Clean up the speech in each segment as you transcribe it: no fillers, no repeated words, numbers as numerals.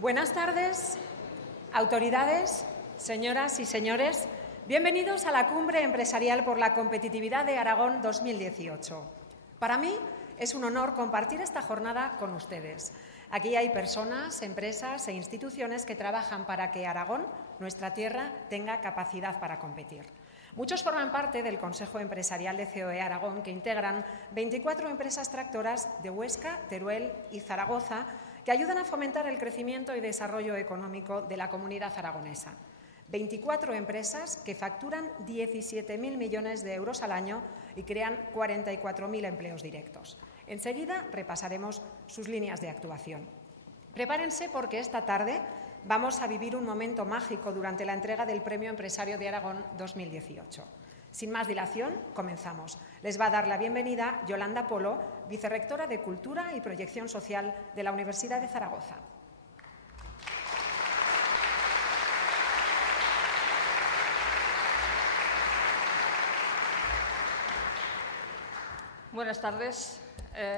Buenas tardes, autoridades, señoras y señores. Bienvenidos a la Cumbre Empresarial por la Competitividad de Aragón 2018. Para mí es un honor compartir esta jornada con ustedes. Aquí hay personas, empresas e instituciones que trabajan para que Aragón, nuestra tierra, tenga capacidad para competir. Muchos forman parte del Consejo Empresarial de COE Aragón, que integran 24 empresas tractoras de Huesca, Teruel y Zaragoza, que ayudan a fomentar el crecimiento y desarrollo económico de la comunidad aragonesa. 24 empresas que facturan 17.000 millones de euros al año y crean 44.000 empleos directos. Enseguida repasaremos sus líneas de actuación. Prepárense porque esta tarde vamos a vivir un momento mágico durante la entrega del Premio Empresario de Aragón 2018. Sin más dilación, comenzamos. Les va a dar la bienvenida Yolanda Polo, vicerrectora de Cultura y Proyección Social de la Universidad de Zaragoza. Buenas tardes,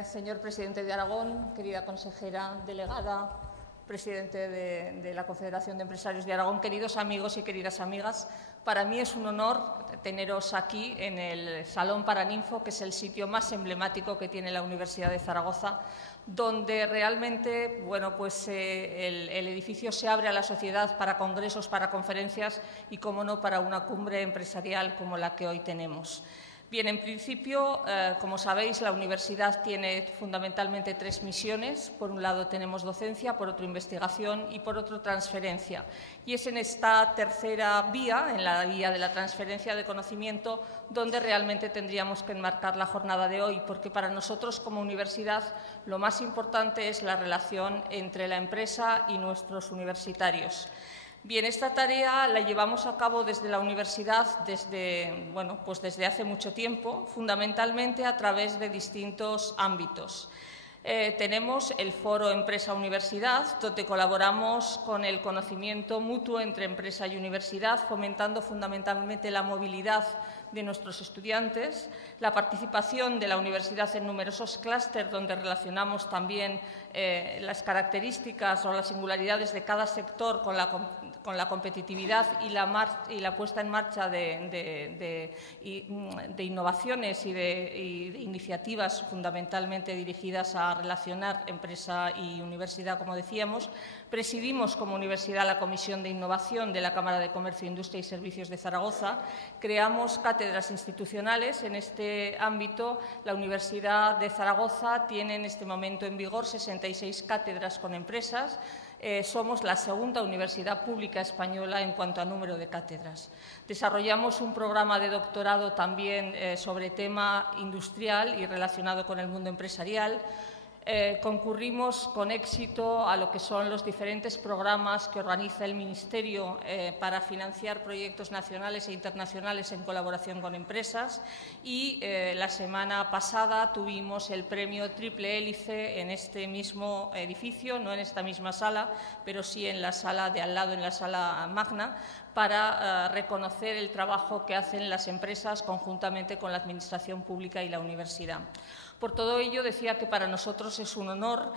señor presidente de Aragón, querida consejera delegada, presidente de la Confederación de Empresarios de Aragón, queridos amigos y queridas amigas. Para mí es un honor teneros aquí en el Salón Paraninfo, que es el sitio más emblemático que tiene la Universidad de Zaragoza, donde realmente el edificio se abre a la sociedad para congresos, para conferencias y, cómo no, para una cumbre empresarial como la que hoy tenemos. Bien, en principio, como sabéis, la universidad tiene fundamentalmente tres misiones. Por un lado tenemos docencia, por otro investigación y por otro transferencia. Y es en esta tercera vía, en la vía de la transferencia de conocimiento, donde realmente tendríamos que enmarcar la jornada de hoy, porque para nosotros como universidad lo más importante es la relación entre la empresa y nuestros universitarios. Bien, esta tarea la llevamos a cabo desde la universidad desde hace mucho tiempo, fundamentalmente a través de distintos ámbitos. Tenemos el Foro Empresa-Universidad, donde colaboramos con el conocimiento mutuo entre empresa y universidad, fomentando fundamentalmente la movilidad de nuestros estudiantes, la participación de la universidad en numerosos clústeres donde relacionamos también las características o las singularidades de cada sector con la competitividad y la puesta en marcha de innovaciones y de iniciativas fundamentalmente dirigidas a relacionar empresa y universidad, como decíamos. Presidimos como universidad la Comisión de Innovación de la Cámara de Comercio, Industria y Servicios de Zaragoza. Creamos cátedras institucionales. En este ámbito, la Universidad de Zaragoza tiene en este momento en vigor 66 cátedras con empresas. Somos la segunda universidad pública española en cuanto a número de cátedras. Desarrollamos un programa de doctorado también sobre tema industrial y relacionado con el mundo empresarial. Concurrimos con éxito a lo que son los diferentes programas que organiza el Ministerio para financiar proyectos nacionales e internacionales en colaboración con empresas y la semana pasada tuvimos el premio Triple Hélice en este mismo edificio, no en esta misma sala, pero sí en la sala de al lado, en la sala magna, para reconocer el trabajo que hacen las empresas conjuntamente con la Administración Pública y la universidad. Por todo ello, decía que para nosotros es un honor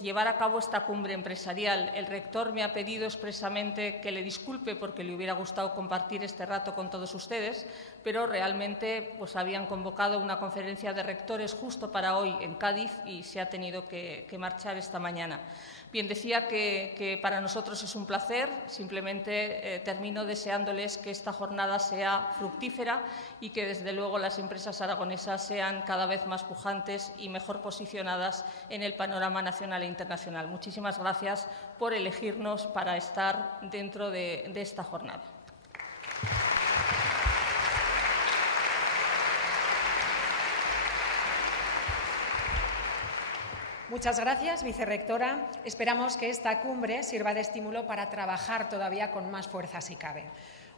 llevar a cabo esta cumbre empresarial. El rector me ha pedido expresamente que le disculpe porque le hubiera gustado compartir este rato con todos ustedes, pero realmente habían convocado una conferencia de rectores justo para hoy en Cádiz y se ha tenido que marchar esta mañana. Bien, decía que para nosotros es un placer. Simplemente termino deseándoles que esta jornada sea fructífera y que, desde luego, las empresas aragonesas sean cada vez más pujantes y mejor posicionadas en el panorama nacional e internacional. Muchísimas gracias por elegirnos para estar dentro de esta jornada. Muchas gracias, vicerrectora. Esperamos que esta cumbre sirva de estímulo para trabajar todavía con más fuerza si cabe.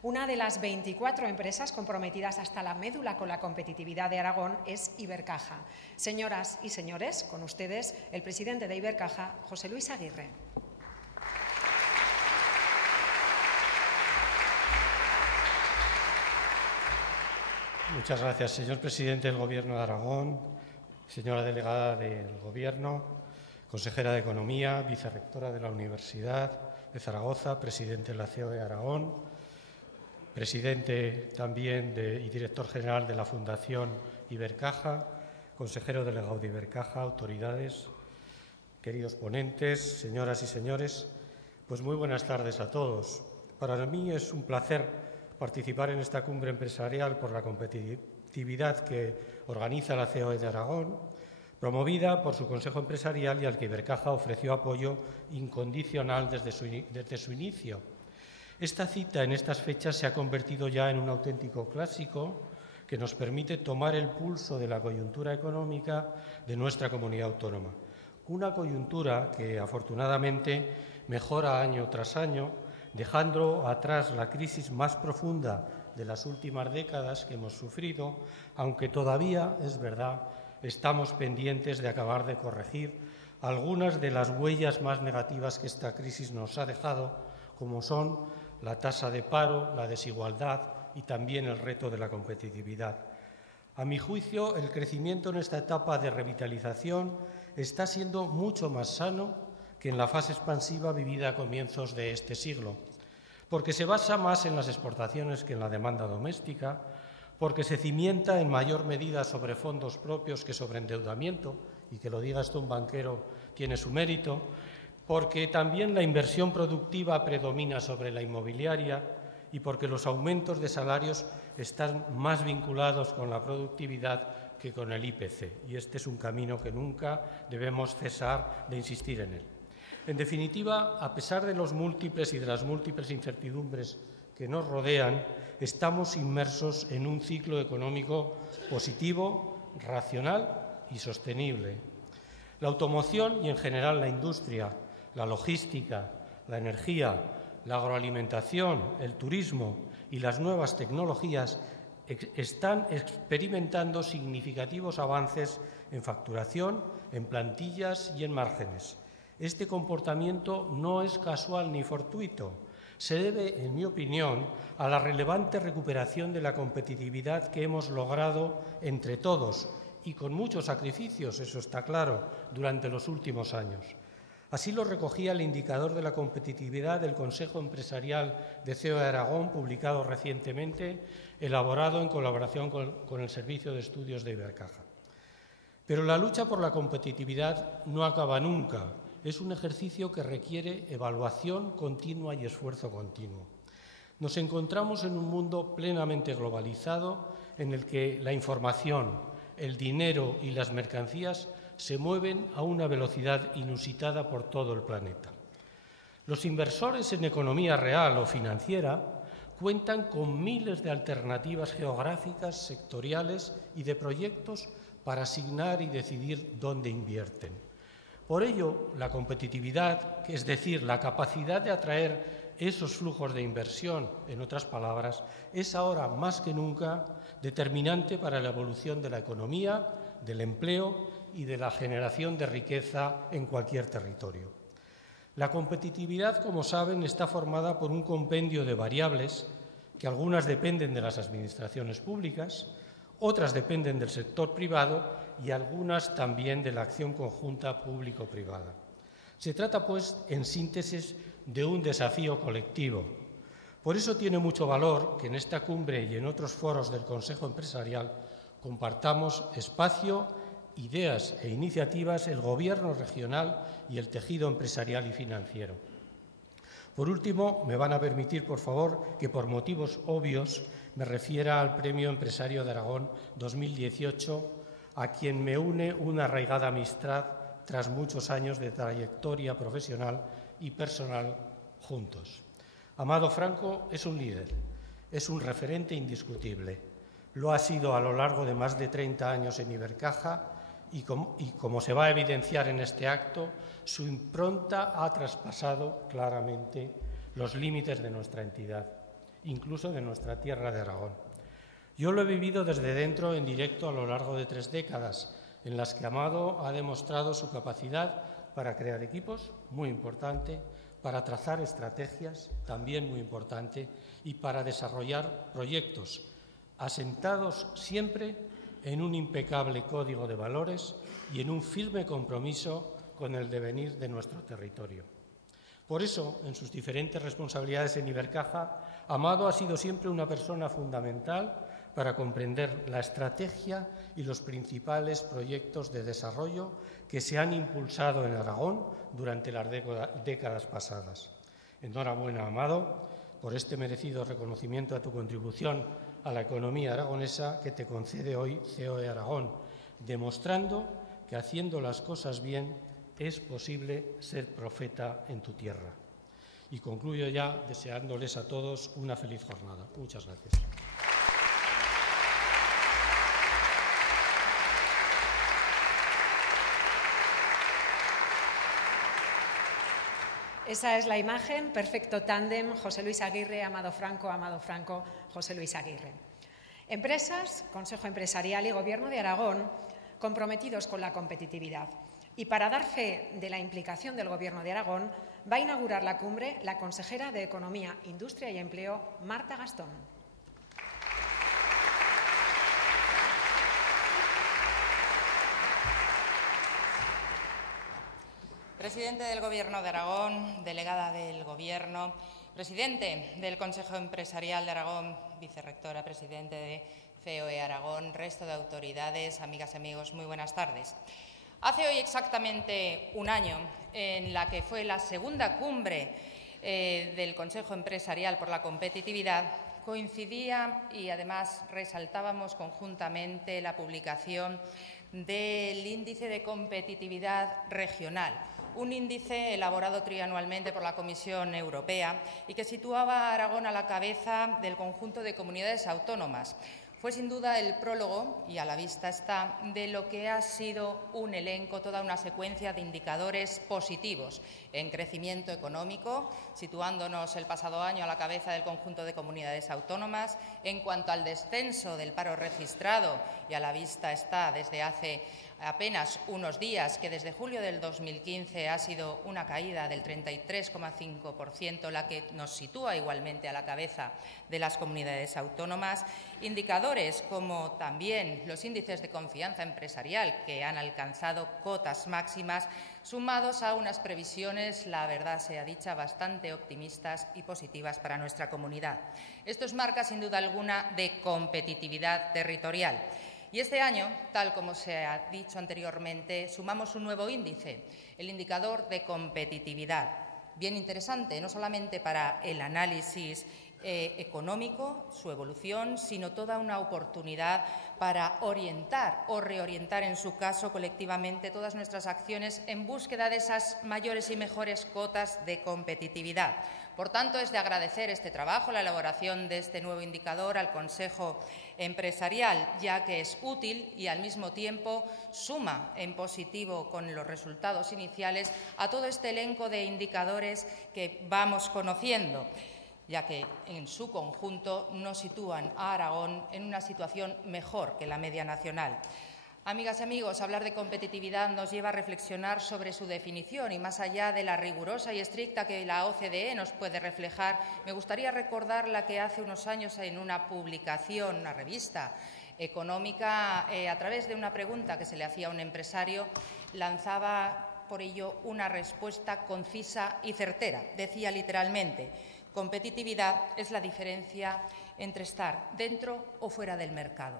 Una de las 24 empresas comprometidas hasta la médula con la competitividad de Aragón es Ibercaja. Señoras y señores, con ustedes el presidente de Ibercaja, José Luis Aguirre. Muchas gracias, señor presidente del Gobierno de Aragón, señora delegada del Gobierno, consejera de Economía, vicerrectora de la Universidad de Zaragoza, presidente de la COE Aragón, presidente también y director general de la Fundación Ibercaja, consejero delegado de Ibercaja, autoridades, queridos ponentes, señoras y señores, pues muy buenas tardes a todos. Para mí es un placer participar en esta cumbre empresarial por la competitividad que organiza la COE de Aragón, promovida por su Consejo Empresarial y al que Ibercaja ofreció apoyo incondicional desde su inicio. Esta cita en estas fechas se ha convertido ya en un auténtico clásico que nos permite tomar el pulso de la coyuntura económica de nuestra comunidad autónoma. Una coyuntura que afortunadamente mejora año tras año, dejando atrás la crisis más profunda de las últimas décadas que hemos sufrido, aunque todavía, es verdad, estamos pendientes de acabar de corregir algunas de las huellas más negativas que esta crisis nos ha dejado, como son la tasa de paro, la desigualdad y también el reto de la competitividad. A mi juicio, el crecimiento en esta etapa de revitalización está siendo mucho más sano que en la fase expansiva vivida a comienzos de este siglo, porque se basa más en las exportaciones que en la demanda doméstica, porque se cimienta en mayor medida sobre fondos propios que sobre endeudamiento, y que lo diga esto un banquero tiene su mérito, porque también la inversión productiva predomina sobre la inmobiliaria y porque los aumentos de salarios están más vinculados con la productividad que con el IPC, y este es un camino que nunca debemos cesar de insistir en él. En definitiva, a pesar de los múltiples y de las múltiples incertidumbres que nos rodean, estamos inmersos en un ciclo económico positivo, racional y sostenible. La automoción y, en general, la industria, la logística, la energía, la agroalimentación, el turismo y las nuevas tecnologías están experimentando significativos avances en facturación, en plantillas y en márgenes. Este comportamiento no es casual ni fortuito. Se debe, en mi opinión, a la relevante recuperación de la competitividad que hemos logrado entre todos y con muchos sacrificios, eso está claro, durante los últimos años. Así lo recogía el indicador de la competitividad del Consejo Empresarial de COE Aragón, publicado recientemente, elaborado en colaboración con el Servicio de Estudios de Ibercaja. Pero la lucha por la competitividad no acaba nunca. Es un ejercicio que requiere evaluación continua y esfuerzo continuo. Nos encontramos en un mundo plenamente globalizado en el que la información, el dinero y las mercancías se mueven a una velocidad inusitada por todo el planeta. Los inversores en economía real o financiera cuentan con miles de alternativas geográficas, sectoriales y de proyectos para asignar y decidir dónde invierten. Por ello, la competitividad, es decir, la capacidad de atraer esos flujos de inversión, en otras palabras, es ahora más que nunca determinante para la evolución de la economía, del empleo y de la generación de riqueza en cualquier territorio. La competitividad, como saben, está formada por un compendio de variables que algunas dependen de las administraciones públicas, otras dependen del sector privado y algunas también de la acción conjunta público-privada. Se trata, pues, en síntesis, de un desafío colectivo. Por eso tiene mucho valor que en esta cumbre y en otros foros del Consejo Empresarial compartamos espacio, ideas e iniciativas el Gobierno regional y el tejido empresarial y financiero. Por último, me van a permitir, por favor, que por motivos obvios me refiera al Premio Empresario de Aragón 2018, a quien me une una arraigada amistad tras muchos años de trayectoria profesional y personal juntos. Amado Franco es un líder, es un referente indiscutible. Lo ha sido a lo largo de más de 30 años en Ibercaja y como se va a evidenciar en este acto, su impronta ha traspasado claramente los límites de nuestra entidad, incluso de nuestra tierra de Aragón. Yo lo he vivido desde dentro en directo a lo largo de 3 décadas, en las que Amado ha demostrado su capacidad para crear equipos, muy importante, para trazar estrategias, también muy importante, y para desarrollar proyectos asentados siempre en un impecable código de valores y en un firme compromiso con el devenir de nuestro territorio. Por eso, en sus diferentes responsabilidades en Ibercaja, Amado ha sido siempre una persona fundamental para comprender la estrategia y los principales proyectos de desarrollo que se han impulsado en Aragón durante las décadas pasadas. Enhorabuena, Amado, por este merecido reconocimiento a tu contribución a la economía aragonesa que te concede hoy COE Aragón, demostrando que haciendo las cosas bien es posible ser profeta en tu tierra. Y concluyo ya deseándoles a todos una feliz jornada. Muchas gracias. Esa es la imagen, perfecto tándem, José Luis Aguirre, Amado Franco, José Luis Aguirre. Empresas, Consejo Empresarial y Gobierno de Aragón comprometidos con la competitividad. Y para dar fe de la implicación del Gobierno de Aragón, va a inaugurar la cumbre la consejera de Economía, Industria y Empleo, Marta Gastón. Presidente del Gobierno de Aragón, delegada del Gobierno, presidente del Consejo Empresarial de Aragón, vicerrectora, presidente de COE Aragón, resto de autoridades, amigas y amigos, muy buenas tardes. Hace hoy exactamente un año, en la que fue la segunda cumbre del Consejo Empresarial por la Competitividad, coincidía y además resaltábamos conjuntamente la publicación del Índice de Competitividad Regional, un índice elaborado trianualmente por la Comisión Europea y que situaba a Aragón a la cabeza del conjunto de comunidades autónomas. Fue sin duda el prólogo, y a la vista está, de lo que ha sido un elenco, toda una secuencia de indicadores positivos en crecimiento económico, situándonos el pasado año a la cabeza del conjunto de comunidades autónomas, en cuanto al descenso del paro registrado, y a la vista está desde hace apenas unos días, que desde julio del 2015 ha sido una caída del 33,5%, la que nos sitúa igualmente a la cabeza de las comunidades autónomas. Indicadores como también los índices de confianza empresarial, que han alcanzado cotas máximas, sumados a unas previsiones, la verdad sea dicha, bastante optimistas y positivas para nuestra comunidad. Esto es marca, sin duda alguna, de competitividad territorial. Y este año, tal como se ha dicho anteriormente, sumamos un nuevo índice, el indicador de competitividad. Bien interesante, no solamente para el análisis económico, su evolución, sino toda una oportunidad para orientar o reorientar, en su caso, colectivamente todas nuestras acciones en búsqueda de esas mayores y mejores cotas de competitividad. Por tanto, es de agradecer este trabajo, la elaboración de este nuevo indicador al Consejo Empresarial, ya que es útil y al mismo tiempo suma en positivo con los resultados iniciales a todo este elenco de indicadores que vamos conociendo, ya que en su conjunto nos sitúan a Aragón en una situación mejor que la media nacional. Amigas y amigos, hablar de competitividad nos lleva a reflexionar sobre su definición y, más allá de la rigurosa y estricta que la OCDE nos puede reflejar, me gustaría recordar la que hace unos años en una publicación, una revista económica, a través de una pregunta que se le hacía a un empresario, lanzaba por ello una respuesta concisa y certera. Decía literalmente: competitividad es la diferencia entre estar dentro o fuera del mercado.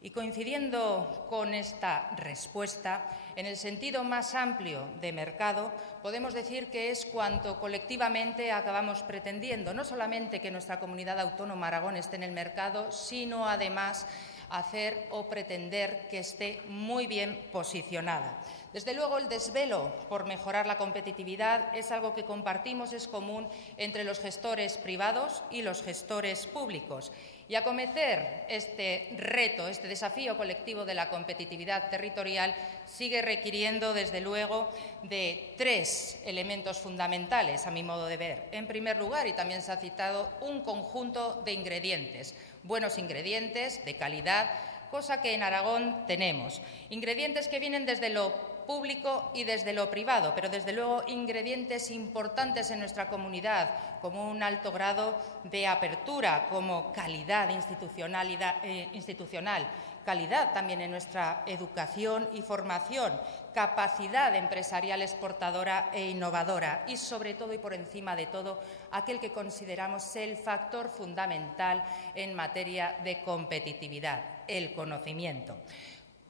Y coincidiendo con esta respuesta, en el sentido más amplio de mercado, podemos decir que es cuanto colectivamente acabamos pretendiendo, no solamente que nuestra comunidad autónoma Aragón esté en el mercado, sino además hacer o pretender que esté muy bien posicionada. Desde luego, el desvelo por mejorar la competitividad es algo que compartimos, es común entre los gestores privados y los gestores públicos. Y acometer este reto, este desafío colectivo de la competitividad territorial sigue requiriendo, desde luego, de tres elementos fundamentales, a mi modo de ver. En primer lugar, y también se ha citado, un conjunto de ingredientes, buenos ingredientes, de calidad, cosa que en Aragón tenemos. Ingredientes que vienen desde lo público y desde lo privado, pero desde luego ingredientes importantes en nuestra comunidad, como un alto grado de apertura, como calidad institucional, calidad también en nuestra educación y formación, capacidad empresarial exportadora e innovadora y, sobre todo y por encima de todo, aquel que consideramos el factor fundamental en materia de competitividad, el conocimiento.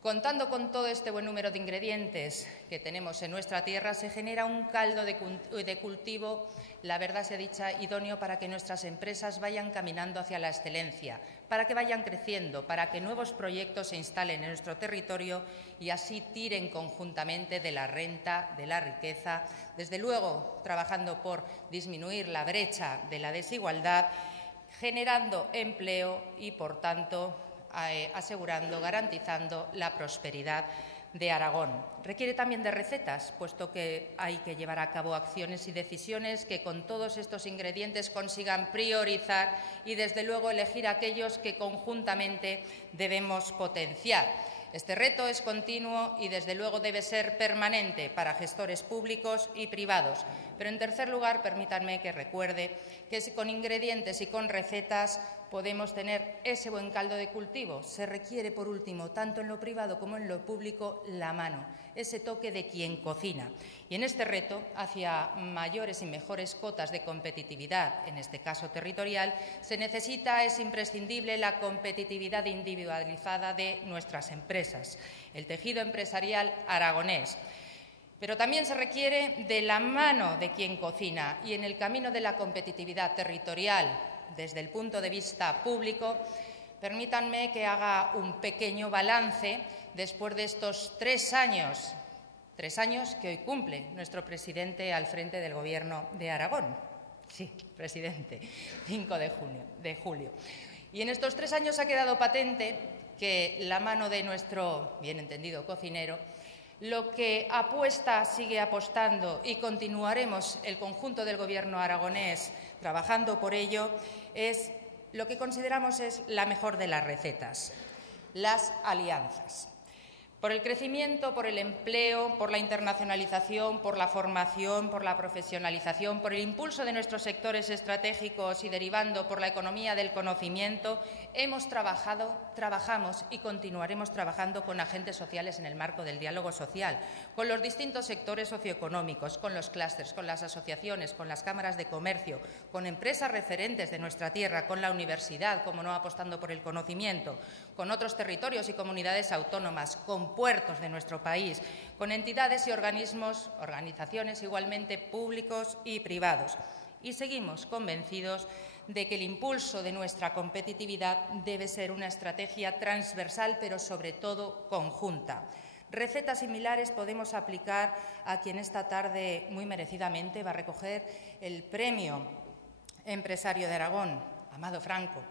Contando con todo este buen número de ingredientes que tenemos en nuestra tierra, se genera un caldo de cultivo, la verdad sea dicha, idóneo para que nuestras empresas vayan caminando hacia la excelencia, para que vayan creciendo, para que nuevos proyectos se instalen en nuestro territorio y así tiren conjuntamente de la renta, de la riqueza, desde luego trabajando por disminuir la brecha de la desigualdad, generando empleo y, por tanto, asegurando, garantizando la prosperidad de Aragón. Requiere también de recetas, puesto que hay que llevar a cabo acciones y decisiones que con todos estos ingredientes consigan priorizar y, desde luego, elegir aquellos que conjuntamente debemos potenciar. Este reto es continuo y, desde luego, debe ser permanente para gestores públicos y privados. Pero, en tercer lugar, permítanme que recuerde que con ingredientes y con recetas podemos tener ese buen caldo de cultivo. Se requiere, por último, tanto en lo privado como en lo público, la mano, ese toque de quien cocina. Y en este reto, hacia mayores y mejores cotas de competitividad, en este caso territorial, se necesita, es imprescindible, la competitividad individualizada de nuestras empresas, el tejido empresarial aragonés. Pero también se requiere de la mano de quien cocina y en el camino de la competitividad territorial, desde el punto de vista público, permítanme que haga un pequeño balance después de estos 3 años que hoy cumple nuestro presidente al frente del Gobierno de Aragón. Sí, presidente, 5 de julio. Y en estos 3 años ha quedado patente que la mano de nuestro bien entendido cocinero, lo que apuesta, sigue apostando y continuaremos el conjunto del Gobierno aragonés trabajando por ello, es lo que consideramos es la mejor de las recetas, las alianzas. Por el crecimiento, por el empleo, por la internacionalización, por la formación, por la profesionalización, por el impulso de nuestros sectores estratégicos y derivando por la economía del conocimiento, hemos trabajado, trabajamos y continuaremos trabajando con agentes sociales en el marco del diálogo social, con los distintos sectores socioeconómicos, con los clústeres, con las asociaciones, con las cámaras de comercio, con empresas referentes de nuestra tierra, con la universidad, como no, apostando por el conocimiento, con otros territorios y comunidades autónomas, con puertos de nuestro país, con entidades y organismos, organizaciones igualmente públicos y privados. Y seguimos convencidos de que el impulso de nuestra competitividad debe ser una estrategia transversal, pero sobre todo conjunta. Recetas similares podemos aplicar a quien esta tarde muy merecidamente va a recoger el Premio Empresario de Aragón, Amado Franco.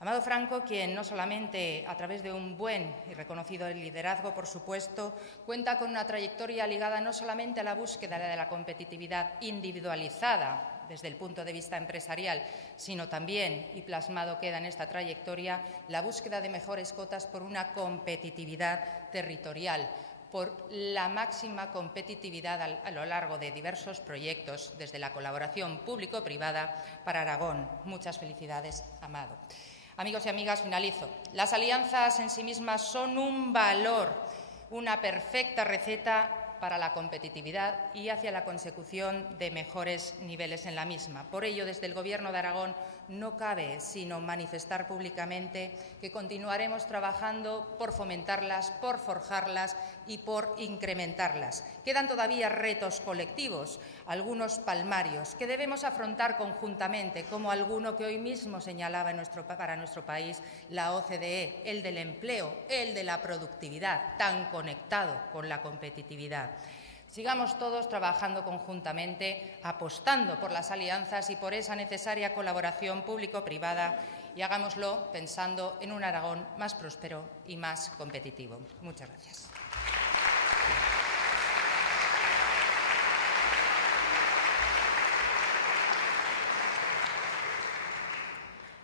Amado Franco, quien no solamente a través de un buen y reconocido liderazgo, por supuesto, cuenta con una trayectoria ligada no solamente a la búsqueda de la competitividad individualizada desde el punto de vista empresarial, sino también, y plasmado queda en esta trayectoria, la búsqueda de mejores cotas por una competitividad territorial, por la máxima competitividad a lo largo de diversos proyectos, desde la colaboración público-privada para Aragón. Muchas felicidades, Amado. Amigos y amigas, finalizo. Las alianzas en sí mismas son un valor, una perfecta receta para la competitividad y hacia la consecución de mejores niveles en la misma. Por ello, desde el Gobierno de Aragón no cabe sino manifestar públicamente que continuaremos trabajando por fomentarlas, por forjarlas y por incrementarlas. Quedan todavía retos colectivos, algunos palmarios, que debemos afrontar conjuntamente, como alguno que hoy mismo señalaba para nuestro país la OCDE, el del empleo, el de la productividad, tan conectado con la competitividad. Sigamos todos trabajando conjuntamente, apostando por las alianzas y por esa necesaria colaboración público-privada y hagámoslo pensando en un Aragón más próspero y más competitivo. Muchas gracias.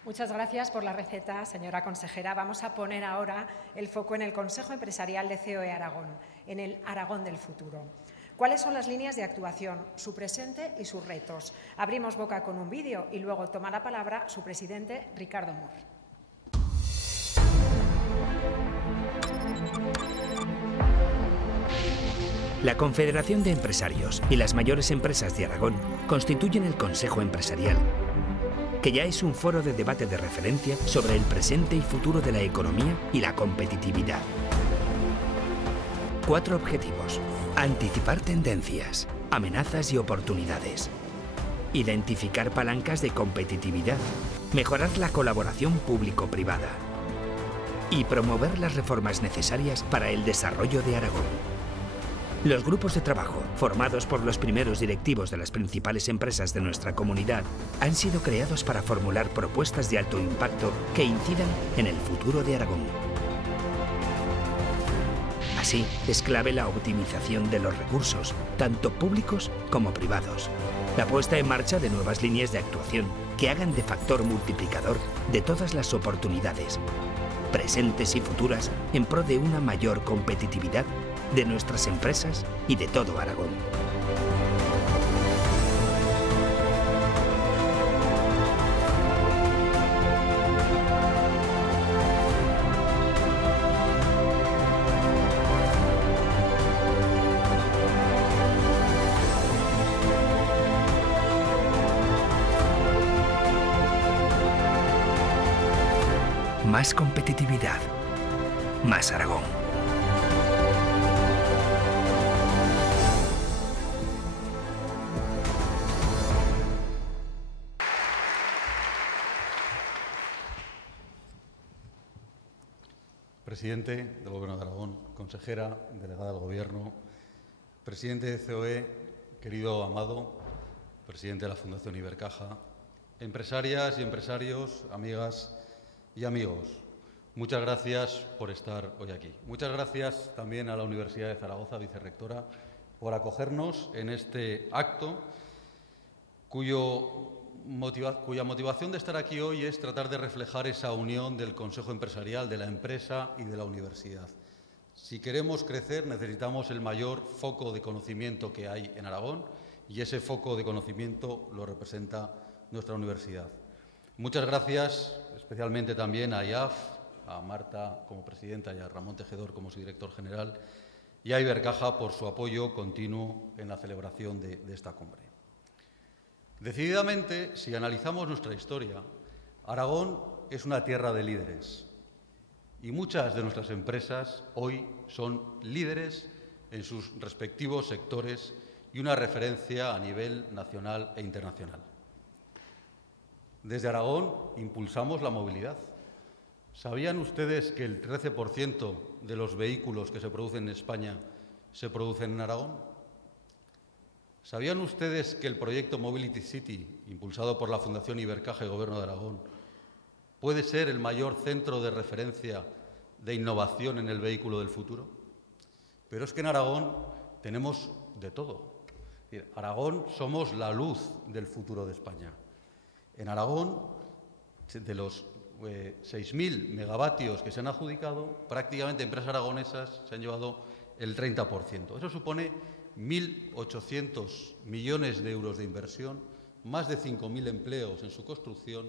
Muchas gracias por la receta, señora consejera. Vamos a poner ahora el foco en el Consejo Empresarial de COE Aragón, en el Aragón del futuro. ¿Cuáles son las líneas de actuación, su presente y sus retos? Abrimos boca con un vídeo y luego toma la palabra su presidente, Ricardo Mur. La Confederación de Empresarios y las mayores empresas de Aragón constituyen el Consejo Empresarial, que ya es un foro de debate de referencia sobre el presente y futuro de la economía y la competitividad. 4 objetivos: anticipar tendencias, amenazas y oportunidades, identificar palancas de competitividad, mejorar la colaboración público-privada y promover las reformas necesarias para el desarrollo de Aragón. Los grupos de trabajo, formados por los primeros directivos de las principales empresas de nuestra comunidad, han sido creados para formular propuestas de alto impacto que incidan en el futuro de Aragón. Así, es clave la optimización de los recursos, tanto públicos como privados. La puesta en marcha de nuevas líneas de actuación que hagan de factor multiplicador de todas las oportunidades, presentes y futuras, en pro de una mayor competitividad de nuestras empresas y de todo Aragón. Más competitividad, más Aragón. Presidente del Gobierno de Aragón, consejera, delegada del Gobierno, presidente de COE, querido Amado, presidente de la Fundación Ibercaja, empresarias y empresarios, amigas y amigos, muchas gracias por estar hoy aquí. Muchas gracias también a la Universidad de Zaragoza, vicerrectora, por acogernos en este acto cuya motivación de estar aquí hoy es tratar de reflejar esa unión del Consejo Empresarial, de la empresa y de la universidad. Si queremos crecer, necesitamos el mayor foco de conocimiento que hay en Aragón y ese foco de conocimiento lo representa nuestra universidad. Muchas gracias especialmente también a IAF, a Marta como presidenta y a Ramón Tejedor como su director general y a Ibercaja por su apoyo continuo en la celebración de esta cumbre. Decididamente, si analizamos nuestra historia, Aragón es una tierra de líderes y muchas de nuestras empresas hoy son líderes en sus respectivos sectores y una referencia a nivel nacional e internacional. Desde Aragón impulsamos la movilidad. ¿Sabían ustedes que el 13% de los vehículos que se producen en España se producen en Aragón? ¿Sabían ustedes que el proyecto Mobility City, impulsado por la Fundación Ibercaja y Gobierno de Aragón, puede ser el mayor centro de referencia de innovación en el vehículo del futuro? Pero es que en Aragón tenemos de todo. Aragón somos la luz del futuro de España. En Aragón, de los 6.000 megavatios que se han adjudicado, prácticamente empresas aragonesas se han llevado el 30%. Eso supone 1.800 millones de euros de inversión, más de 5.000 empleos en su construcción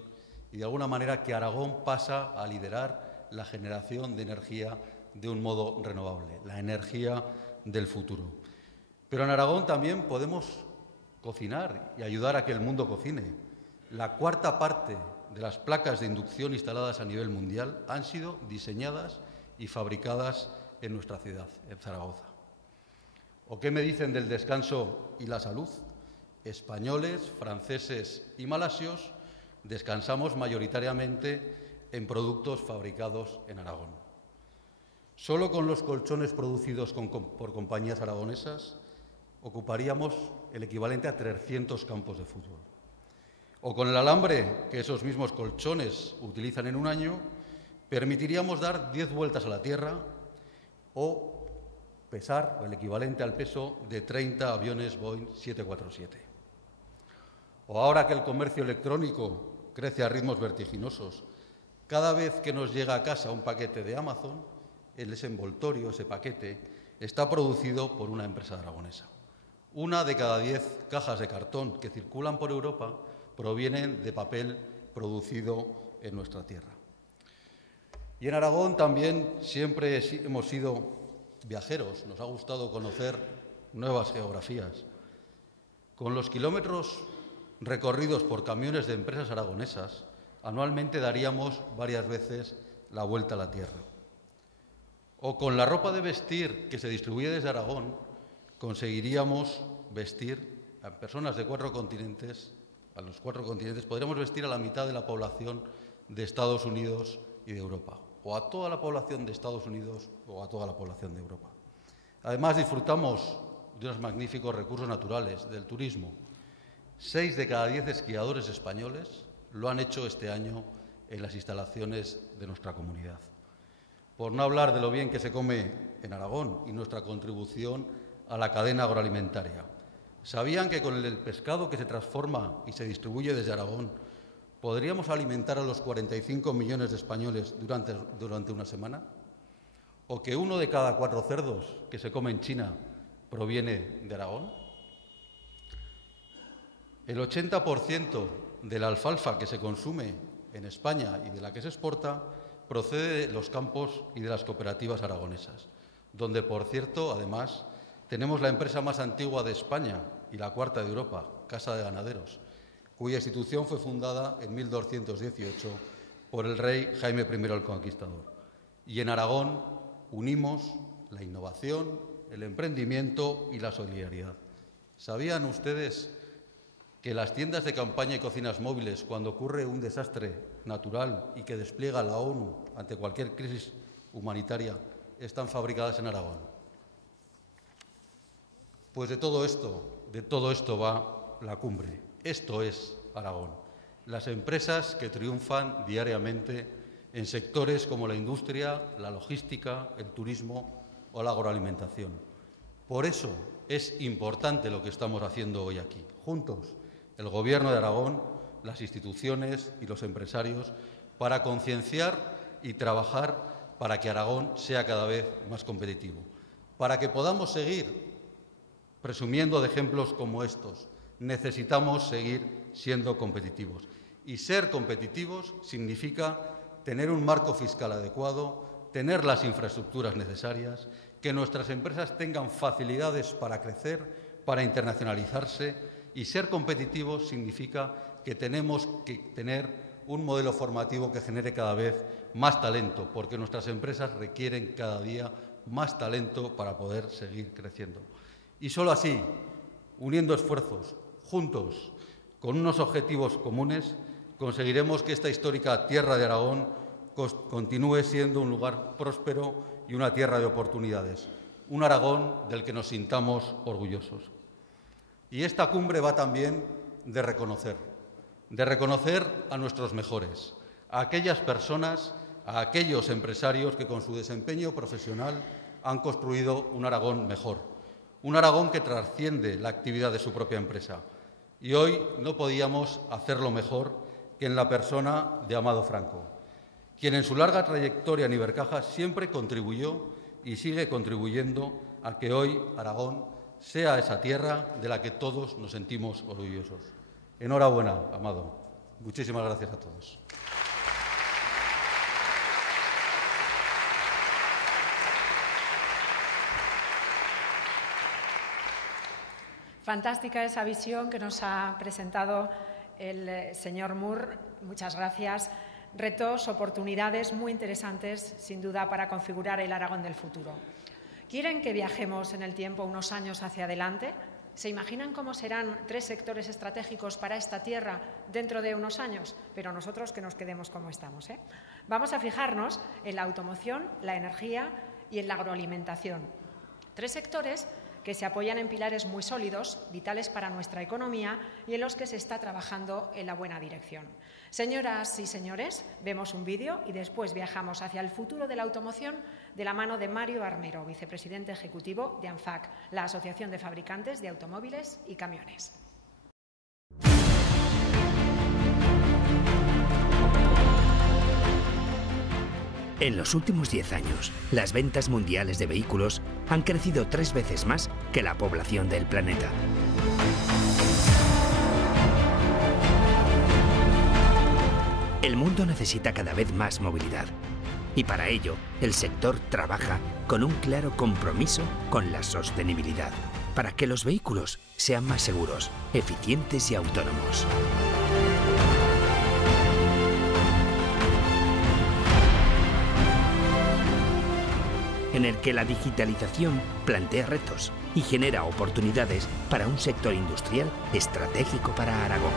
y, de alguna manera, que Aragón pasa a liderar la generación de energía de un modo renovable, la energía del futuro. Pero en Aragón también podemos cocinar y ayudar a que el mundo cocine. La cuarta parte de las placas de inducción instaladas a nivel mundial han sido diseñadas y fabricadas en nuestra ciudad, en Zaragoza. ¿O qué me dicen del descanso y la salud? Españoles, franceses y malasios descansamos mayoritariamente en productos fabricados en Aragón. Solo con los colchones producidos por compañías aragonesas ocuparíamos el equivalente a 300 campos de fútbol. O con el alambre que esos mismos colchones utilizan en un año, permitiríamos dar 10 vueltas a la Tierra o pesar el equivalente al peso de 30 aviones Boeing 747. O ahora que el comercio electrónico crece a ritmos vertiginosos, cada vez que nos llega a casa un paquete de Amazon, ese envoltorio, ese paquete, está producido por una empresa aragonesa. 1 de cada 10 cajas de cartón que circulan por Europa provienen de papel producido en nuestra tierra. Y en Aragón también siempre hemos sido viajeros. Nos ha gustado conocer nuevas geografías. Con los kilómetros recorridos por camiones de empresas aragonesas, anualmente daríamos varias veces la vuelta a la tierra. O con la ropa de vestir que se distribuye desde Aragón, conseguiríamos vestir a personas de 4 continentes, a los 4 continentes, podríamos vestir a la mitad de la población de Estados Unidos y de Europa, o a toda la población de Estados Unidos o a toda la población de Europa. Además, disfrutamos de unos magníficos recursos naturales, del turismo. 6 de cada 10 esquiadores españoles lo han hecho este año en las instalaciones de nuestra comunidad. Por no hablar de lo bien que se come en Aragón y nuestra contribución a la cadena agroalimentaria. ¿Sabían que con el pescado que se transforma y se distribuye desde Aragón podríamos alimentar a los 45 millones de españoles durante una semana? ¿O que 1 de cada 4 cerdos que se come en China proviene de Aragón? El 80% de la alfalfa que se consume en España y de la que se exporta procede de los campos y de las cooperativas aragonesas, donde, por cierto, además, tenemos la empresa más antigua de España y la 4ª de Europa, Casa de Ganaderos, cuya institución fue fundada en 1218 por el rey Jaime I el Conquistador. Y en Aragón unimos la innovación, el emprendimiento y la solidaridad. ¿Sabían ustedes que las tiendas de campaña y cocinas móviles, cuando ocurre un desastre natural y que despliega la ONU ante cualquier crisis humanitaria, están fabricadas en Aragón? Pues de todo esto va la cumbre. Esto es Aragón. Las empresas que triunfan diariamente en sectores como la industria, la logística, el turismo o la agroalimentación. Por eso es importante lo que estamos haciendo hoy aquí, juntos, el Gobierno de Aragón, las instituciones y los empresarios, para concienciar y trabajar para que Aragón sea cada vez más competitivo, para que podamos seguir presumiendo de ejemplos como estos. Necesitamos seguir siendo competitivos. Y ser competitivos significa tener un marco fiscal adecuado, tener las infraestructuras necesarias, que nuestras empresas tengan facilidades para crecer, para internacionalizarse. Y ser competitivos significa que tenemos que tener un modelo formativo que genere cada vez más talento, porque nuestras empresas requieren cada día más talento para poder seguir creciendo. Y solo así, uniendo esfuerzos, juntos, con unos objetivos comunes, conseguiremos que esta histórica tierra de Aragón continúe siendo un lugar próspero y una tierra de oportunidades, un Aragón del que nos sintamos orgullosos. Y esta cumbre va también de reconocer a nuestros mejores, a aquellas personas, a aquellos empresarios que con su desempeño profesional han construido un Aragón mejor, un Aragón que trasciende la actividad de su propia empresa. Y hoy no podíamos hacerlo mejor que en la persona de Amado Franco, quien en su larga trayectoria en Ibercaja siempre contribuyó y sigue contribuyendo a que hoy Aragón sea esa tierra de la que todos nos sentimos orgullosos. Enhorabuena, Amado. Muchísimas gracias a todos. Fantástica esa visión que nos ha presentado el señor Moore. Muchas gracias. Retos, oportunidades muy interesantes, sin duda, para configurar el Aragón del futuro. ¿Quieren que viajemos en el tiempo unos años hacia adelante? ¿Se imaginan cómo serán 3 sectores estratégicos para esta tierra dentro de unos años? Pero nosotros que nos quedemos como estamos, ¿eh? Vamos a fijarnos en la automoción, la energía y en la agroalimentación. 3 sectores que se apoyan en pilares muy sólidos, vitales para nuestra economía y en los que se está trabajando en la buena dirección. Señoras y señores, vemos un vídeo y después viajamos hacia el futuro de la automoción de la mano de Mario Armero, vicepresidente ejecutivo de ANFAC, la Asociación de Fabricantes de Automóviles y Camiones. En los últimos 10 años, las ventas mundiales de vehículos han crecido 3 veces más que la población del planeta. El mundo necesita cada vez más movilidad y para ello el sector trabaja con un claro compromiso con la sostenibilidad, para que los vehículos sean más seguros, eficientes y autónomos. En el que la digitalización plantea retos y genera oportunidades para un sector industrial estratégico para Aragón.